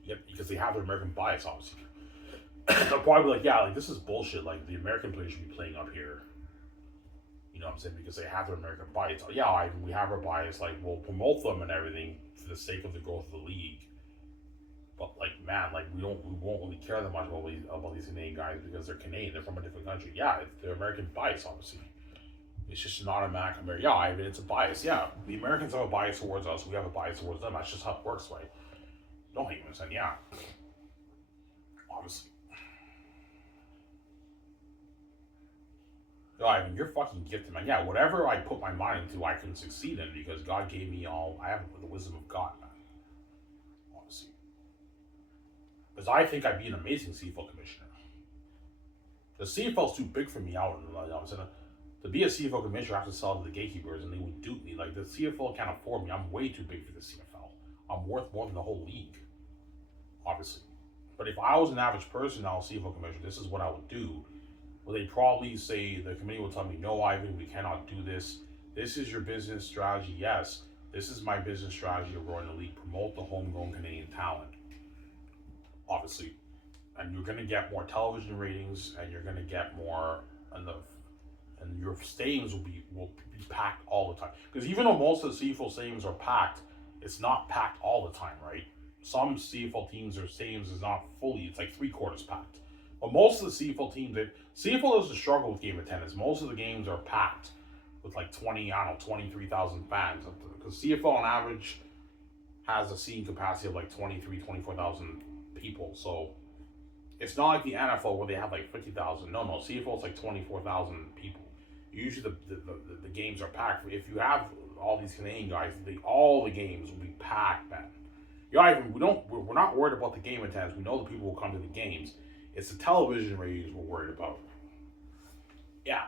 Yep, because they have their American bias, obviously. They'll probably be like, yeah, like this is bullshit. Like the American players should be playing up here. You know what I'm saying? Because they have their American bias. Yeah, we have our bias. Like we'll promote them and everything for the sake of the growth of the league. But like, man, like we won't really care that much about these Canadian guys because they're Canadian. They're from a different country. Yeah, they're American bias, obviously. It's just an automatic American. Yeah, I mean, it's a bias. Yeah, the Americans have a bias towards us. We have a bias towards them. That's just how it works, right? Don't hate me, saying yeah. Obviously. No, I mean, you're fucking gifted, man. Yeah, whatever I put my mind into, I can succeed in because God gave me all. I have the wisdom of God, man. Obviously. Because I think I'd be an amazing CFL commissioner. The CFL's too big for me out in the I'm saying. To be a CFL commissioner, I have to sell to the gatekeepers, and they would dupe me. Like the CFL can't afford me. I'm way too big for the CFL. I'm worth more than the whole league, obviously. But if I was an average person now, CFL commissioner, this is what I would do. Well, they'd probably say the committee will tell me, no, Ivan, we cannot do this. This is your business strategy. Yes, this is my business strategy of growing the league. Promote the homegrown Canadian talent, obviously, and you're going to get more television ratings, and you're going to get more in and your stadiums will be packed all the time. Because even though most of the CFL stadiums are packed, it's not packed all the time, right? Some CFL teams or stadiums is not fully; it's like three-quarters packed. But most of the CFL teams, CFL doesn't struggle with game attendance. Most of the games are packed with like 23,000 fans. Because CFL on average has a seating capacity of like 24,000 people. So it's not like the NFL where they have like 50,000. No. CFL is like 24,000 people. Usually the games are packed. If you have all these Canadian guys, all the games will be packed, man. We're not worried about the game attendance. We know the people will come to the games. It's the television ratings we're worried about. Yeah,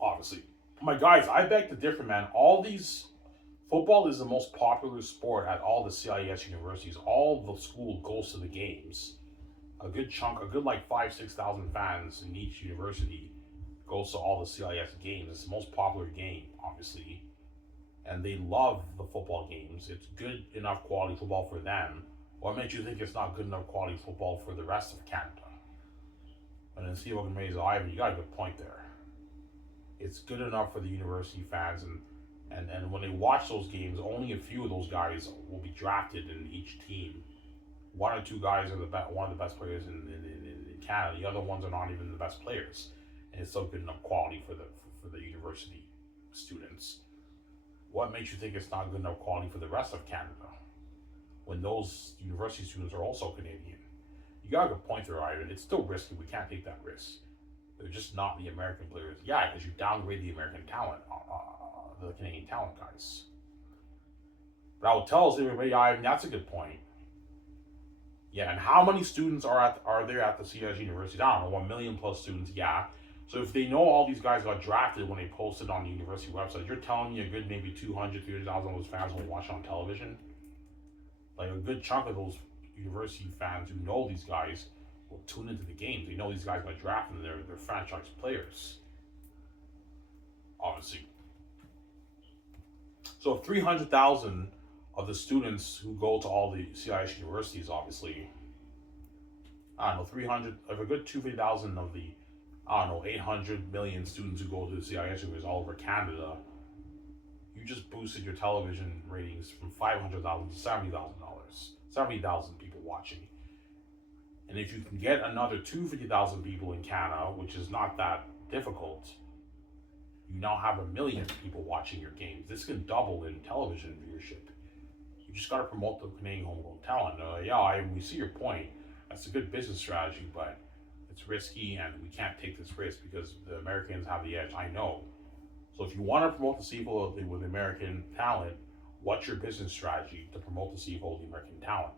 obviously. My guys, I beg to differ, man. All these football is the most popular sport at all the CIS universities. All the school goes to the games. A good like 5,000-6,000 fans in each university goes to all the CIS games. It's the most popular game, obviously, and they love the football games. It's good enough quality football for them. What makes you think it's not good enough quality football for the rest of Canada? And then see what can raise Ivan. You got a good point there. It's good enough for the university fans, and when they watch those games, only a few of those guys will be drafted in each team. One or two guys are one of the best players in Canada. The other ones are not even the best players, and it's still good enough quality for the university students. What makes you think it's not good enough quality for the rest of Canada when those university students are also Canadian? You got a good point there, Ivan. It's still risky. We can't take that risk. They're just not the American players. Yeah, because you downgrade the American talent, the Canadian talent guys. But I will tell everybody, Ivan, that's a good point. Yeah, and how many students are there at the CIS universities? I don't know, 1 million plus students. Yeah. So if they know all these guys got drafted when they posted on the university website, you're telling me a good maybe 200, 300,000 of those fans will watch on television. Like a good chunk of those university fans who know these guys will tune into the games. They know these guys got drafted and they're franchise players. Obviously. So 300,000 of the students who go to all the CIS universities, obviously, I don't know, 300, of a good 250,000 of the, 800 million students who go to the CIS universities all over Canada, you just boosted your television ratings from 500,000 to $70,000. 70,000 people watching. And if you can get another 250,000 people in Canada, which is not that difficult, you now have 1 million people watching your games. This can double in television viewership. You just got to promote the Canadian homegrown talent. We see your point. That's a good business strategy, but it's risky, and we can't take this risk because the Americans have the edge. I know. So if you want to promote the CFL with American talent, what's your business strategy to promote the CFL with American talent?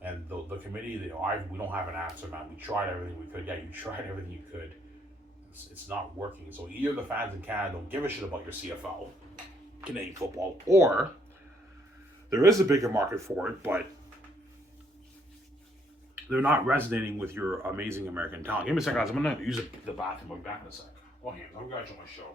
And the committee, we don't have an answer, man. We tried everything we could. Yeah, you tried everything you could. It's not working. So either the fans in Canada don't give a shit about your CFL, Canadian football, or there is a bigger market for it, but they're not resonating with your amazing American talent. Give me a second, guys. I'm going to use the bathroom. I'll be back in a sec. Oh, hands. I'll get you on my show.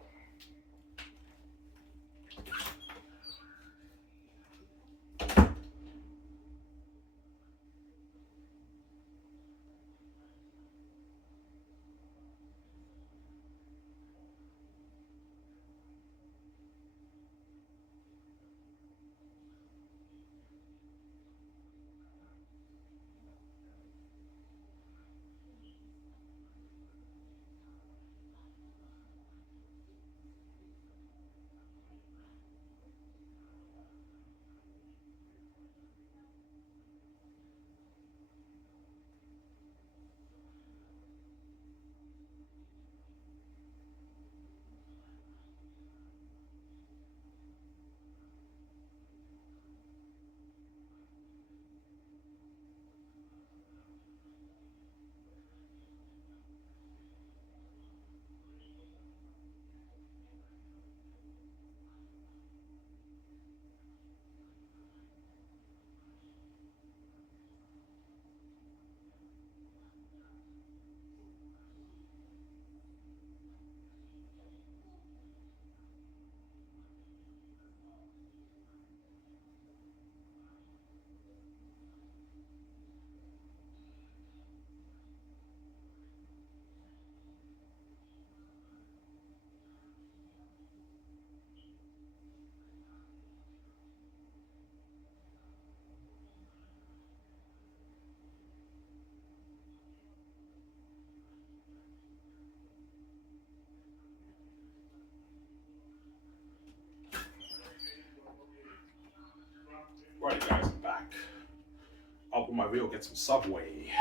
we will get some Subway.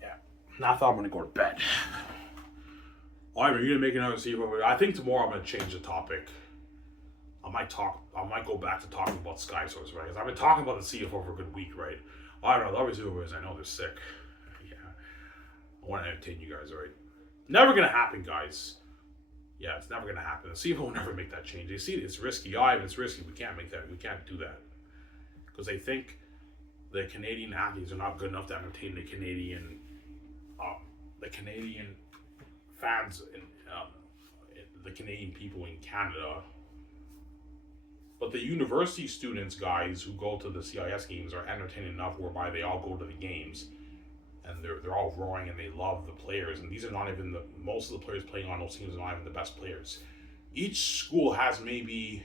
Yeah. Now I thought I'm gonna go to bed. Ivan, you're gonna make another CFL. I think tomorrow I'm gonna change the topic. I might go back to talking about Sky Source, right? Because I've been talking about the CFL for a good week, right? I don't know, the other CFL, I know they're sick. Yeah. I want to entertain you guys, right? Never gonna happen, guys. Yeah, it's never gonna happen. The CFL will never make that change. They see it's risky. Ivan, it's risky. We can't make that. We can't do that. Because they think the Canadian athletes are not good enough to entertain the Canadian fans and the Canadian people in Canada. But the university students, guys, who go to the CIS games are entertaining enough whereby they all go to the games and they're all roaring and they love the players. And these are not even most of the players playing on those teams are not even the best players. Each CIS school has maybe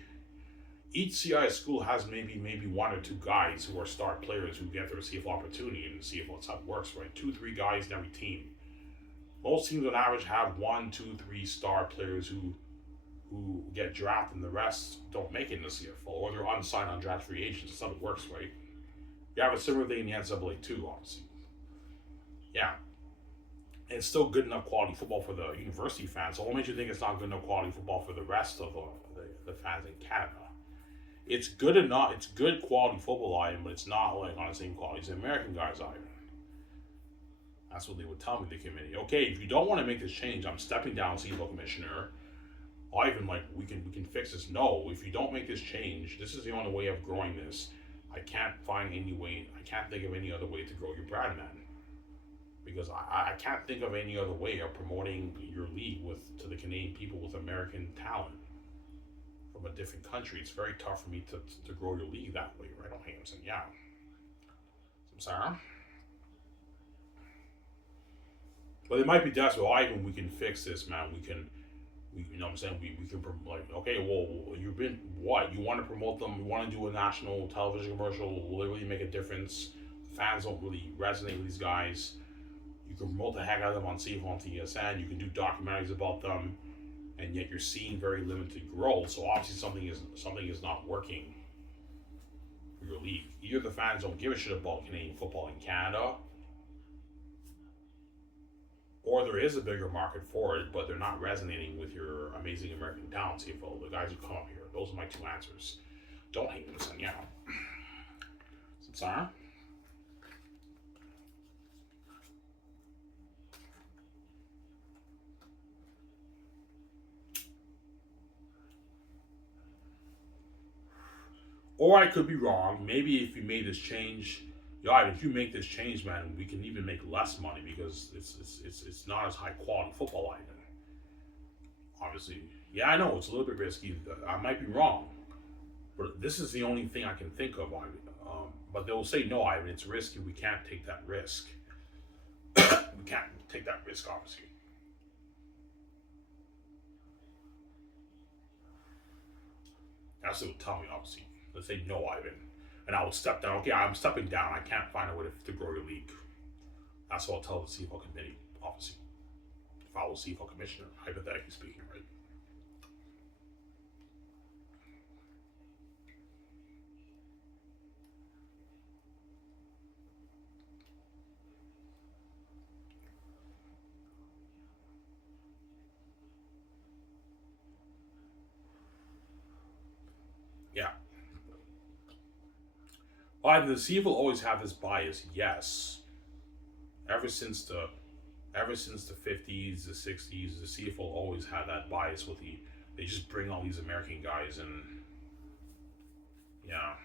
one or two guys who are star players who get their CFL opportunity, and CFL, that's how it works, right? 2-3 guys in every team. Most teams on average have 1, 2, 3 star players who get drafted, and the rest don't make it in the CFL, or they're unsigned on draft free agents. That's how it works, right? You have a similar thing in the NCAA too, obviously. Yeah. And it's still good enough quality football for the university fans. So what makes you think it's not good enough quality football for the rest of the fans in Canada? It's good enough. It's good quality football, Ivan, but it's not like on the same quality as the American guys, Ivan. That's what they would tell me, the committee. Okay, if you don't want to make this change, I'm stepping down, CFL commissioner. Ivan, like we can fix this. No, if you don't make this change, this is the only way of growing this. I can't find any way. I can't think of any other way to grow your brand, man. Because I can't think of any other way of promoting your league to the Canadian people with American talent from a different country. It's very tough for me to grow your league that way, right? Okay, I'm saying, yeah. I'm sorry. But it might be desperate. Ivan, we can fix this, man. You know what I'm saying? We can, like, okay, well, you've been, what? You want to promote them? You want to do a national television commercial? Will it really make a difference? Fans don't really resonate with these guys. You can promote the heck out of them on CFL on TSN. You can do documentaries about them, and yet you're seeing very limited growth. So obviously something is not working for your league. Either the fans don't give a shit about Canadian football in Canada, or there is a bigger market for it, but they're not resonating with your amazing American talent, CFL, the guys who come up here. Those are my two answers. Don't hate them, son, yeah. Sorry? Or I could be wrong. Maybe if you made this change, if you make this change, man, we can even make less money because it's not as high quality football item. Obviously, yeah, I know it's a little bit risky. I might be wrong, but this is the only thing I can think of. But they'll say no, Ivan. It's risky. We can't take that risk. We can't take that risk, obviously. That's what they'll tell me, obviously. They'll say no, Ivan. And I would step down. Okay, I'm stepping down. I can't find a way to grow your league. That's what I'll tell the CFL committee, obviously. If I was CFL commissioner, hypothetically speaking, right? Yeah. Well, the CFL always have this bias, yes. Ever since the 50s, the 60s, the CFL always had that bias with they just bring all these American guys and yeah.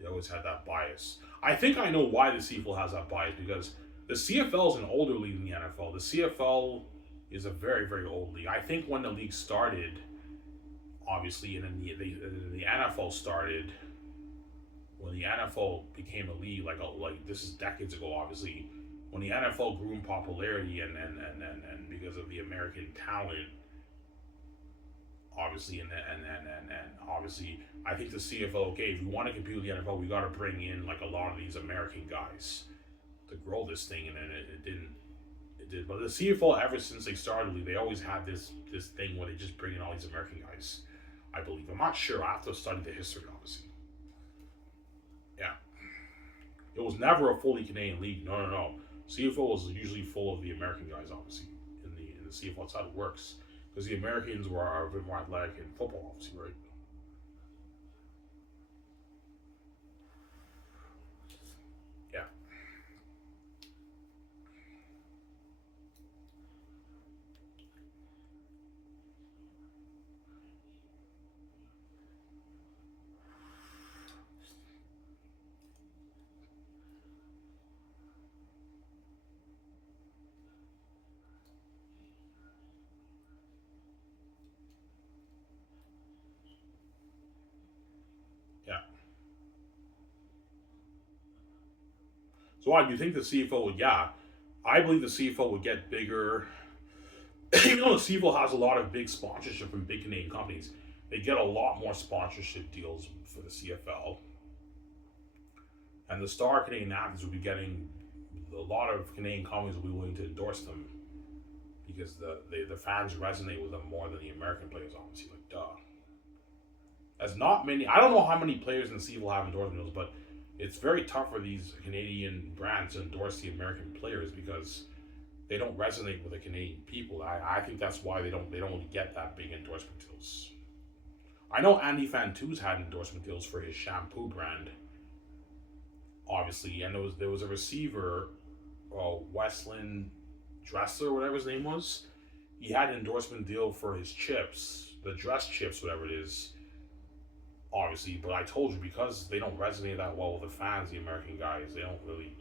They always had that bias. I think I know why the CFL has that bias, because the CFL is an older league than the NFL. The CFL is a very, very old league. I think when the league started, obviously, and then the NFL started, when the NFL became a league, like this is decades ago, obviously, when the NFL grew in popularity and because of the American talent, obviously, and obviously, I think the CFL, okay, if we want to compete with the NFL, we got to bring in like a lot of these American guys to grow this thing, and then it did. But the CFL, ever since they started, they always had this thing where they just bring in all these American guys. I believe. I'm not sure. I have to study the history, obviously. It was never a fully Canadian league. No, no, no. CFL was usually full of the American guys, obviously. In the CFL, that's how it works. Because the Americans are a bit more athletic in football, obviously, right? Yeah, yeah. So why do you think the CFL would? Yeah, I believe the CFL would get bigger. Even though the CFL has a lot of big sponsorship from big Canadian companies, they get a lot more sponsorship deals for the CFL, and the star Canadian athletes will be getting a lot of Canadian companies will be willing to endorse them because the fans resonate with them more than the American players, obviously. Like, duh. As not many. I don't know how many players in the CFL have endorsement deals, but it's very tough for these Canadian brands to endorse the American players because they don't resonate with the Canadian people. I think that's why they don't really get that big endorsement deals. I know Andy Fantu's had endorsement deals for his shampoo brand, obviously, and there was a receiver, Westland Dressler, whatever his name was. He had an endorsement deal for his chips, the dress chips, whatever it is, obviously. But I told you because they don't resonate that well with the fans, the American guys, they don't really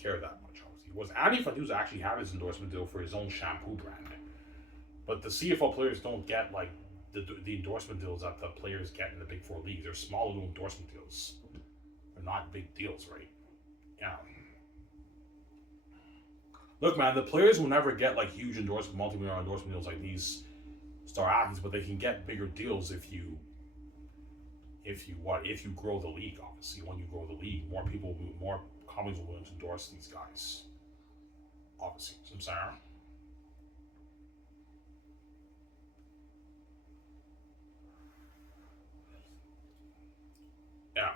care that much. Obviously, was Andy Fantu's actually had his endorsement deal for his own shampoo brand, but the CFL players don't get like the endorsement deals that the players get in the Big Four leagues. They're small little endorsement deals. They're not big deals, right? Yeah. Look, man, the players will never get like huge endorsement, multi-million endorsement deals like these star athletes, but they can get bigger deals if you grow the league. Obviously, when you grow the league, more companies will willing to endorse these guys. Obviously, so I'm saying, yeah.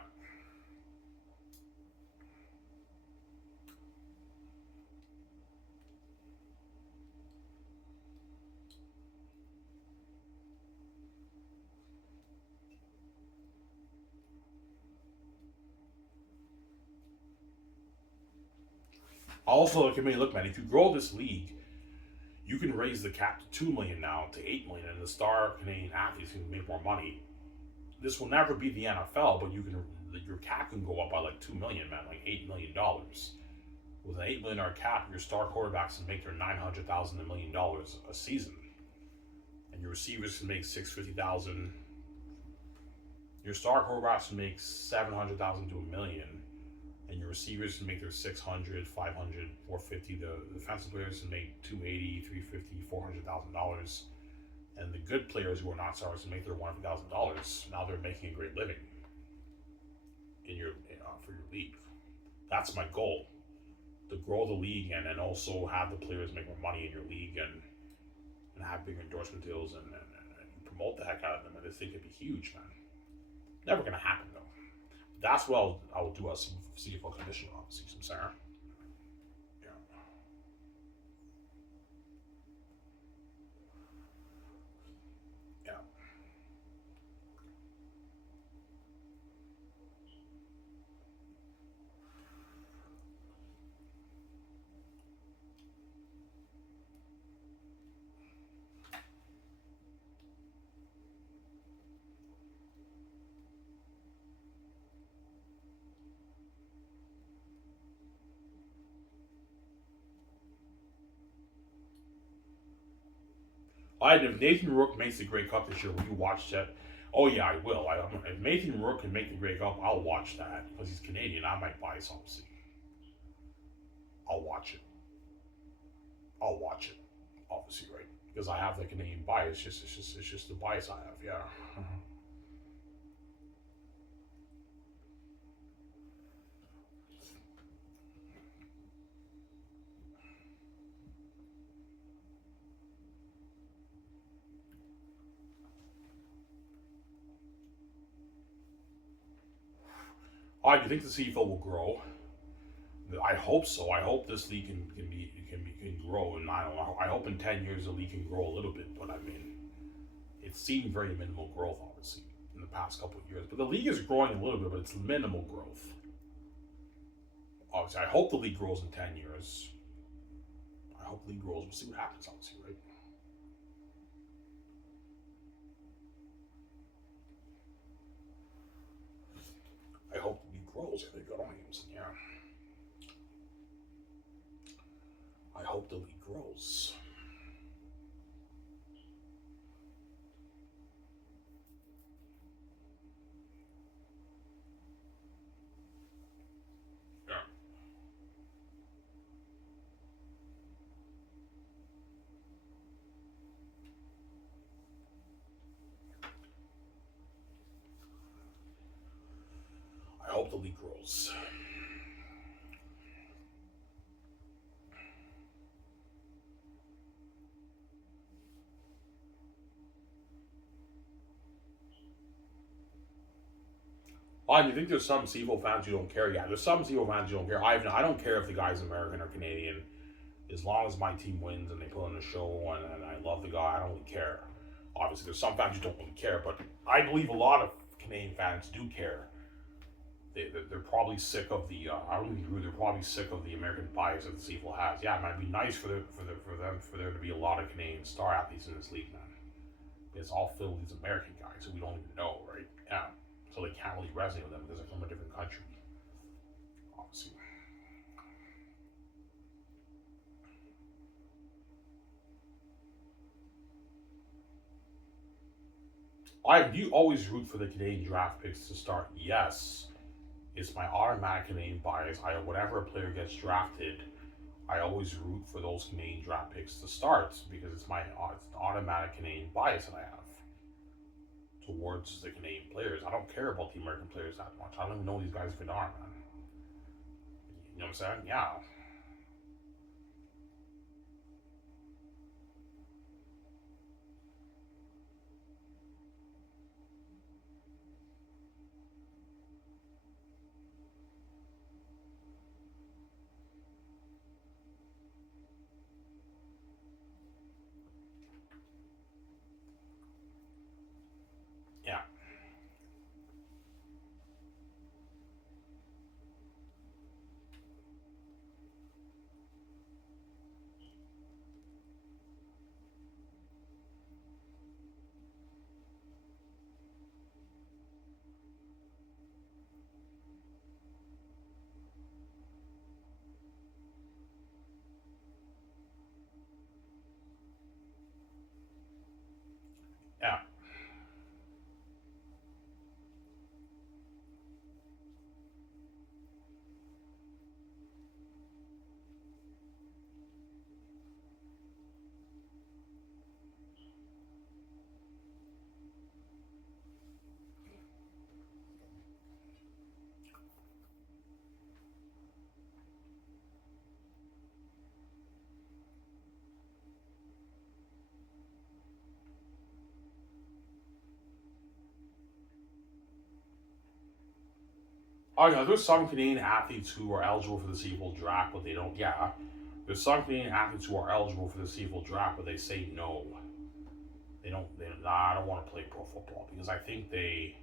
Also, look, I mean, look, man, if you grow this league, you can raise the cap to 2 million now to 8 million, and the star Canadian athletes can make more money. This will never be the NFL, but your cap can go up by like 2 million, man, like $8 million. With an $8 million cap, your star quarterbacks can make their 900,000 $1 million a season, and your receivers can make 650,000. Your star quarterbacks can make 700,000 to $1 million, and your receivers can make their 600, 500, 450. The defensive players can make 280, 350, $400,000, and the good players who are not stars can make their $100,000. Now they're making a great living for your league. That's my goal: to grow the league and also have the players make more money in your league and have bigger endorsement deals and promote the heck out of them. And this thing could be huge, man. Never gonna happen though. That's what I will do as CFL commissioner, obviously, some Sarah. Yeah. Yeah. If Nathan Rourke makes the Grey Cup this year, will you watch that? Oh yeah, I will. If Nathan Rourke can make the Grey Cup, I'll watch that because he's Canadian. I might buy some. See, I'll watch it. I'll watch it. Obviously, right? Because I have the Canadian bias. It's just the bias I have. Yeah. I do think the CFL will grow. I hope so. I hope this league can grow, and I don't know. I hope in 10 years the league can grow a little bit. But I mean, it's seen very minimal growth, obviously, in the past couple of years. But the league is growing a little bit, but it's minimal growth. Obviously, I hope the league grows in 10 years. I hope the league grows. We'll see what happens, obviously, right? I hope the league grows. If they got on games, yeah. I hope the league grows. Yeah. I hope the league grows. Oh, you think there's some CFL fans who don't care? Yeah, there's some CFL fans who don't care. I don't care if the guy's American or Canadian. As long as my team wins and they put on a show and I love the guy, I don't really care. Obviously, there's some fans who don't really care, but I believe a lot of Canadian fans do care. They're probably sick of the. I don't agree. They're probably sick of the American bias that the CFL has. Yeah, it might be nice for there to be a lot of Canadian star athletes in this league, man. It's all filled with these American guys who we don't even know, right? Yeah, so they can't really resonate with them because they're from a different country, obviously. I do always root for the Canadian draft picks to start. Yes, it's my automatic Canadian bias. Whenever a player gets drafted, I always root for those Canadian draft picks to start because it's it's an automatic Canadian bias that I have towards the Canadian players. I don't care about the American players that much. I don't even know these guys if they are, man. You know what I'm saying? Yeah. Yeah. Yeah. Oh yeah, there's some Canadian athletes who are eligible for the CFL draft, but they don't. Yeah, there's some Canadian athletes who are eligible for the CFL draft, but they say no. They don't. Nah, I don't want to play pro football because I think they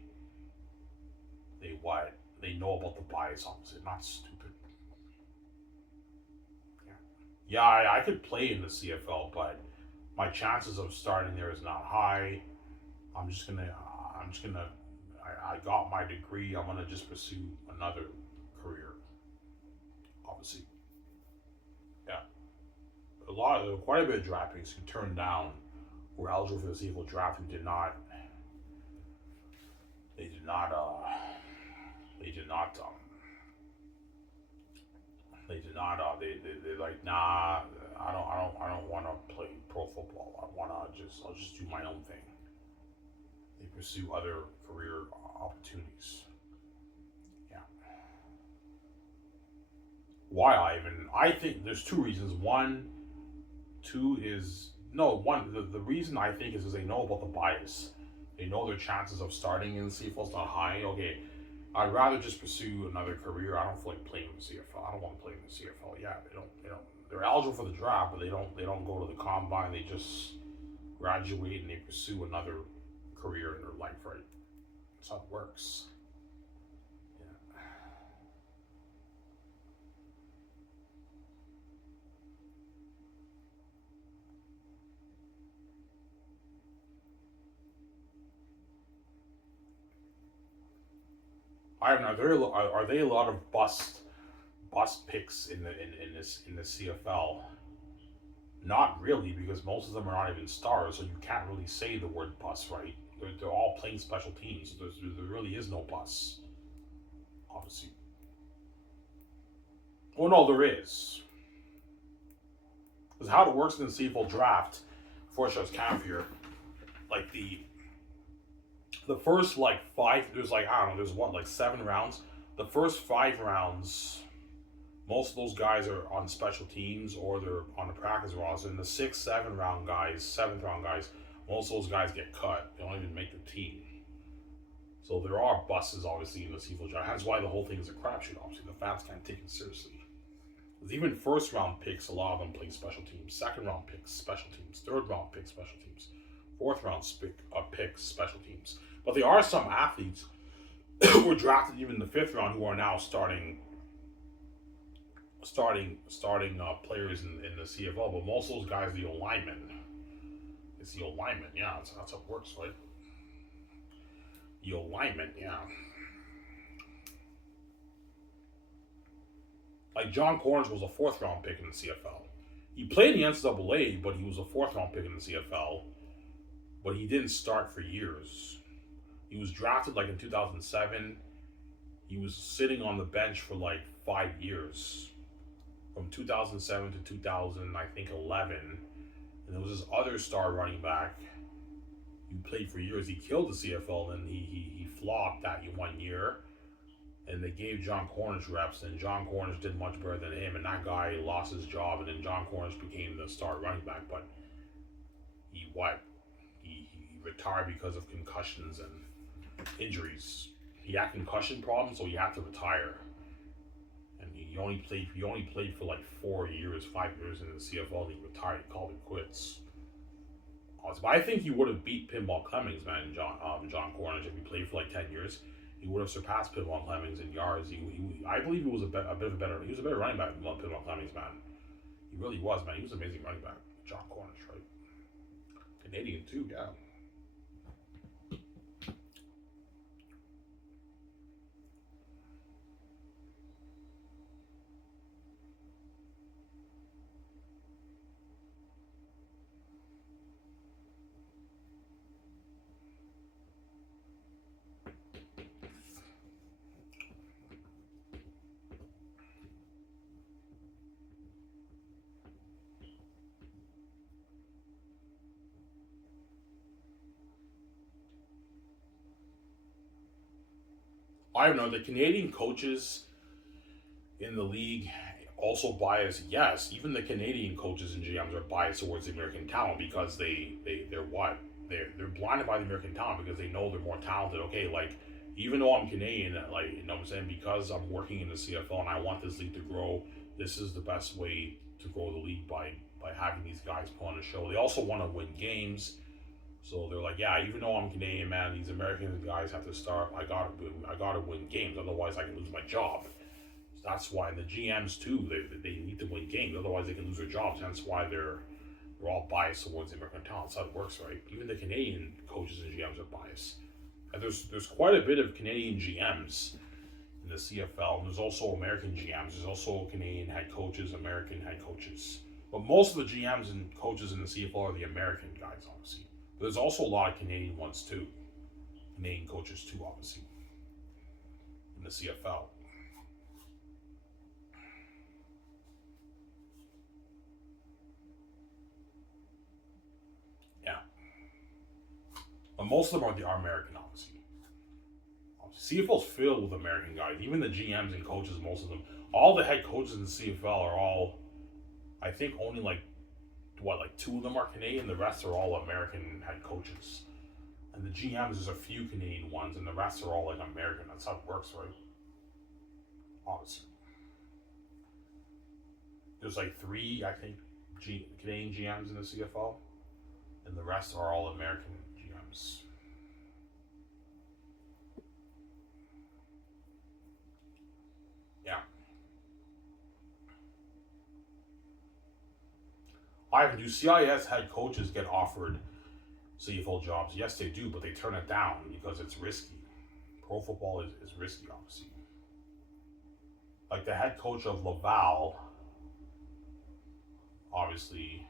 what they know about the bias opposite. Not stupid. Yeah, yeah. I could play in the CFL, but my chances of starting there is not high. I'm just gonna. I'm just gonna. I got my degree. I'm gonna just pursue another career. Obviously, yeah. Quite a bit of draft picks who turned down were eligible for the CFL draft who did not. They did not. They did not. They did not. They like nah. I don't want to play pro football. I'll just do my own thing. They pursue other career opportunities. Yeah. Why, Ivan? I think there's two reasons. Two is no one. The reason I think is they know about the bias. They know their chances of starting in the CFL is not high. Okay, I'd rather just pursue another career. I don't feel like playing in the CFL. I don't want to play in the CFL. Yeah, they don't. They don't. They're eligible for the draft, but they don't. They don't go to the combine. They just graduate and they pursue another career in their life. Right. That's how it works. Yeah. I have not. Are they a lot of bust picks in the CFL? Not really, because most of them are not even stars, so you can't really say the word bus, right? They're all playing special teams. There really is no bus, obviously. Well, no, there is. Because how it works in the CFL draft, before I show camp here, like the first like five, there's like, I don't know, there's what, like 7 rounds? The first 5 rounds, most of those guys are on special teams or they're on the practice roster. And the 6, 7 round guys, 7th round guys, most of those guys get cut. They don't even make the team. So there are buses, obviously, in the CFL draft. That's why the whole thing is a crapshoot, obviously. The fans can't take it seriously. Because even first-round picks, a lot of them play special teams. Second-round picks, special teams. Third-round picks, special teams. Fourth-round picks, special teams. But there are some athletes who were drafted even in the 5th round who are now starting players in the CFL. But most of those guys, the alignment. It's the alignment, yeah. That's how it works, right? The alignment, yeah. Like John Cornish was a 4th round pick in the CFL. He played in the NCAA, but he was a 4th round pick in the CFL. But he didn't start for years. He was drafted like in 2007. He was sitting on the bench for like 5 years. From 2007 to 2000, I think 11. And there was this other star running back who played for years. He killed the CFL and he flopped that 1 year. And they gave John Cornish reps, and John Cornish did much better than him, and that guy lost his job, and then John Cornish became the star running back. But he retired because of concussions and injuries. He had concussion problems, so he had to retire. And he only played for like 4 years, 5 years in the CFL. And he retired. He called it quits. But I think he would have beat Pinball Clemmings, man, John Cornish, if he played for like 10 years. He would have surpassed Pinball Clemmings in yards. I believe he was a bit of a better. He was a better running back than Pinball Clemmings, man. He really was, man. He was an amazing running back. John Cornish, right? Canadian too, yeah. I don't know. The Canadian coaches in the league also bias. Yes, even the Canadian coaches and GMs are biased towards the American talent because they're what they're blinded by the American talent because they know they're more talented. Okay, like even though I'm Canadian, like you know what I'm saying, because I'm working in the CFL and I want this league to grow, this is the best way to grow the league by having these guys put on a show. They also want to win games. So they're like, yeah, even though I'm Canadian, man, these American guys have to start. I gotta win games, otherwise I can lose my job. That's why the GMs too, they need to win games, otherwise they can lose their jobs. That's why they're all biased towards the American talent. That's how it works, right? Even the Canadian coaches and GMs are biased. And there's quite a bit of Canadian GMs in the CFL. And there's also American GMs. There's also Canadian head coaches, American head coaches. But most of the GMs and coaches in the CFL are the American guys, obviously. But there's also a lot of Canadian ones too. Canadian coaches too, obviously, in the CFL. Yeah. But most of them are American, obviously. CFL's filled with American guys. Even the GMs and coaches, most of them. All the head coaches in the CFL are all, I think only like 2 of them are Canadian. The rest are all American head coaches. And the GMs, there's a few Canadian ones, and the rest are all like American. That's how it works, right? Obviously, there's like three, I think, Canadian GMs in the CFL, and the rest are all American GMs. Yeah. Ivan, do CIS head coaches get offered CFL jobs? Yes, they do, but they turn it down because it's risky. Pro football is risky, obviously. Like the head coach of Laval, obviously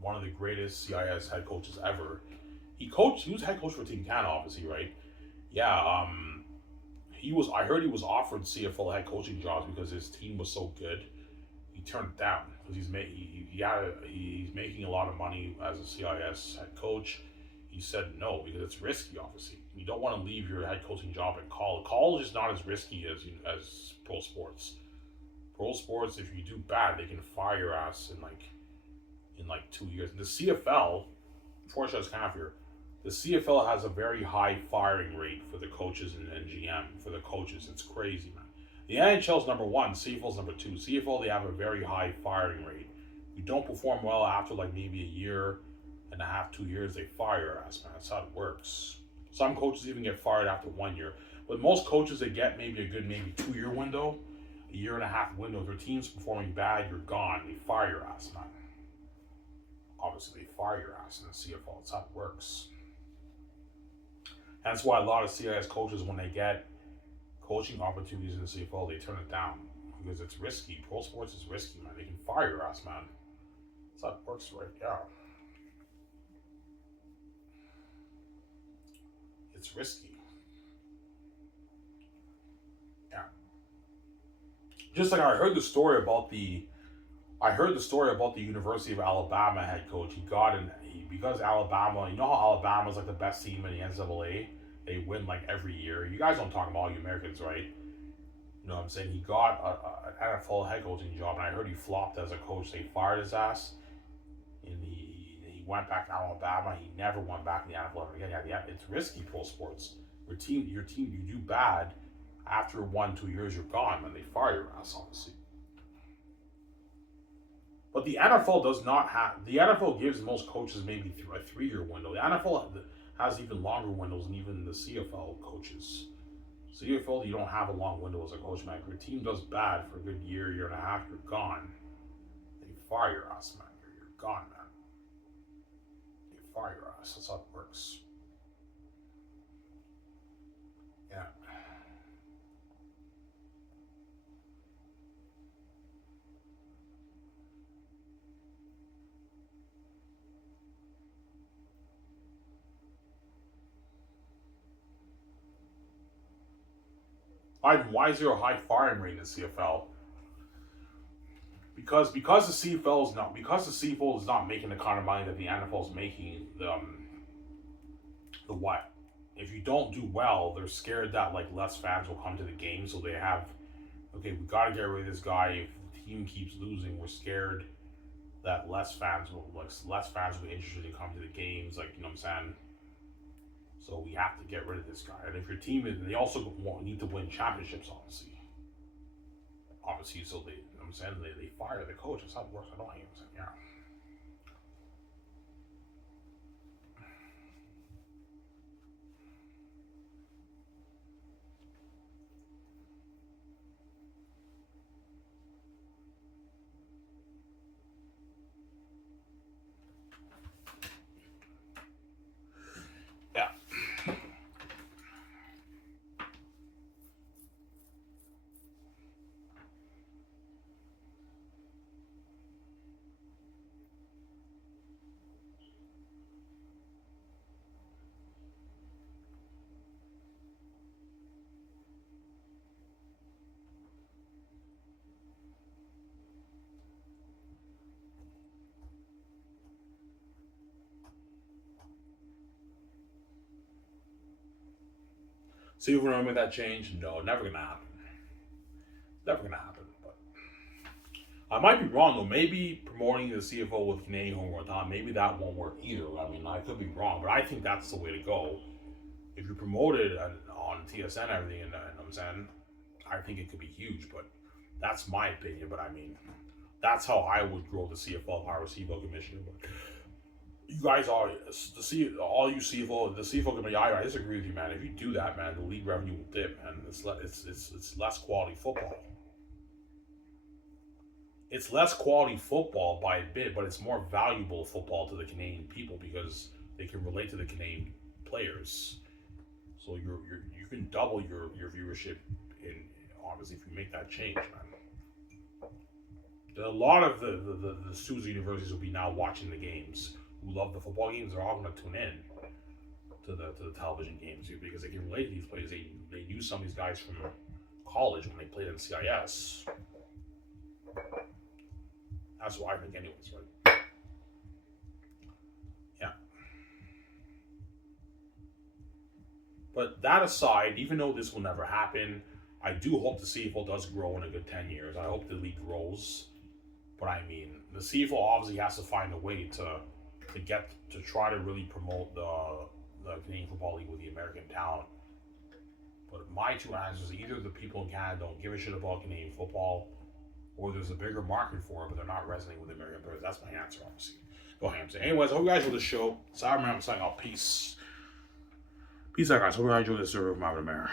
one of the greatest CIS head coaches ever. He was head coach for Team Canada, obviously, right? Yeah, he was. I heard he was offered CFL head coaching jobs because his team was so good. He turned it down because he's making a lot of money as a CIS head coach. He said no because it's risky. Obviously, you don't want to leave your head coaching job in college. College is not as risky as pro sports. Pro sports, if you do bad, they can fire your ass in like 2 years. And the CFL, unfortunately, it's kind of here. The CFL has a very high firing rate for the coaches and GM for the coaches. It's crazy, man. The NHL's number one, CFL's number two. CFL, they have a very high firing rate. You don't perform well after like maybe a year and a half, 2 years, they fire us, man. That's how it works. Some coaches even get fired after 1 year. But most coaches, they get maybe a good 2 year window, a year and a half window. If your team's performing bad, you're gone. They fire your ass, man. Obviously, they fire your ass in the CFL. That's how it works. That's why a lot of CIS coaches, when they get coaching opportunities in the CFL, they turn it down because it's risky. Pro sports is risky, man. They can fire your ass, man. That's how it works, right? Yeah. It's risky. Yeah. Just like I heard the story about the University of Alabama head coach. Because Alabama, you know how Alabama's like the best team in the NCAA. They win like every year. You guys don't talk about all you Americans, right? You know what I'm saying? He got an NFL head coaching job, and I heard he flopped as a coach. They fired his ass, and he went back to Alabama. He never went back in the NFL ever again. Yeah, it's risky pro sports. Your team, you do bad. After 1-2 years, you're gone. When they fire your ass, obviously. But the NFL does not have. The NFL gives most coaches maybe a 3 year window. The NFL has even longer windows than even the CFL coaches. CFL, you don't have a long window as a coach, man. If your team does bad for a good year and a half, you're gone. They fire your ass, man. You're gone, man. They fire your ass. That's how it works. Yeah. Why is there a high firing rate in the CFL? Because the CFL is not making the kind of money that the NFL is making. The what? If you don't do well, they're scared that like less fans will come to the game, so they have okay, we got to get rid of this guy. If the team keeps losing, we're scared that less fans will be interested in coming to the games. Like you know what I'm saying. So we have to get rid of this guy. And if your team is, they also need to win championships, obviously. So they, you know what I'm saying, they fire the coach. That's how it works. I don't know. Yeah. Yeah. See if we're gonna make that change? No, never gonna happen. Never gonna happen. But I might be wrong though. Maybe promoting the CFL with Canadian homegrown talent, maybe that won't work either. I mean, I could be wrong, but I think that's the way to go. If you promote it on TSN and everything, and I'm saying, I think it could be huge. But that's my opinion. But I mean, that's how I would grow the CFL if I were CFL commissioner. But you guys are all you CFL, the CFL committee. I disagree with you, man. If you do that, man, the league revenue will dip, man. It's less quality football. It's less quality football by a bit, but it's more valuable football to the Canadian people because they can relate to the Canadian players. So you can double your viewership in obviously if you make that change, man. A lot of the students of universities will be now watching the games who love the football games. They're all going to tune in to the television games because they can relate to these players. They knew some of these guys from college when they played in CIS. That's what I think, anyways, right? Yeah. But that aside, even though this will never happen, I do hope the CFL does grow in a good 10 years. I hope the league grows. But I mean, the CFL obviously has to find a way to try to really promote the Canadian Football League with the American talent. But my two answers are either the people in Canada don't give a shit about Canadian football, or there's a bigger market for it, but they're not resonating with American players. That's my answer, obviously. Go ham. Anyways, I hope you guys enjoyed the show. Sorry, I'm signing off. Peace. Peace out, guys. Hope you guys enjoyed this survey from Mayor.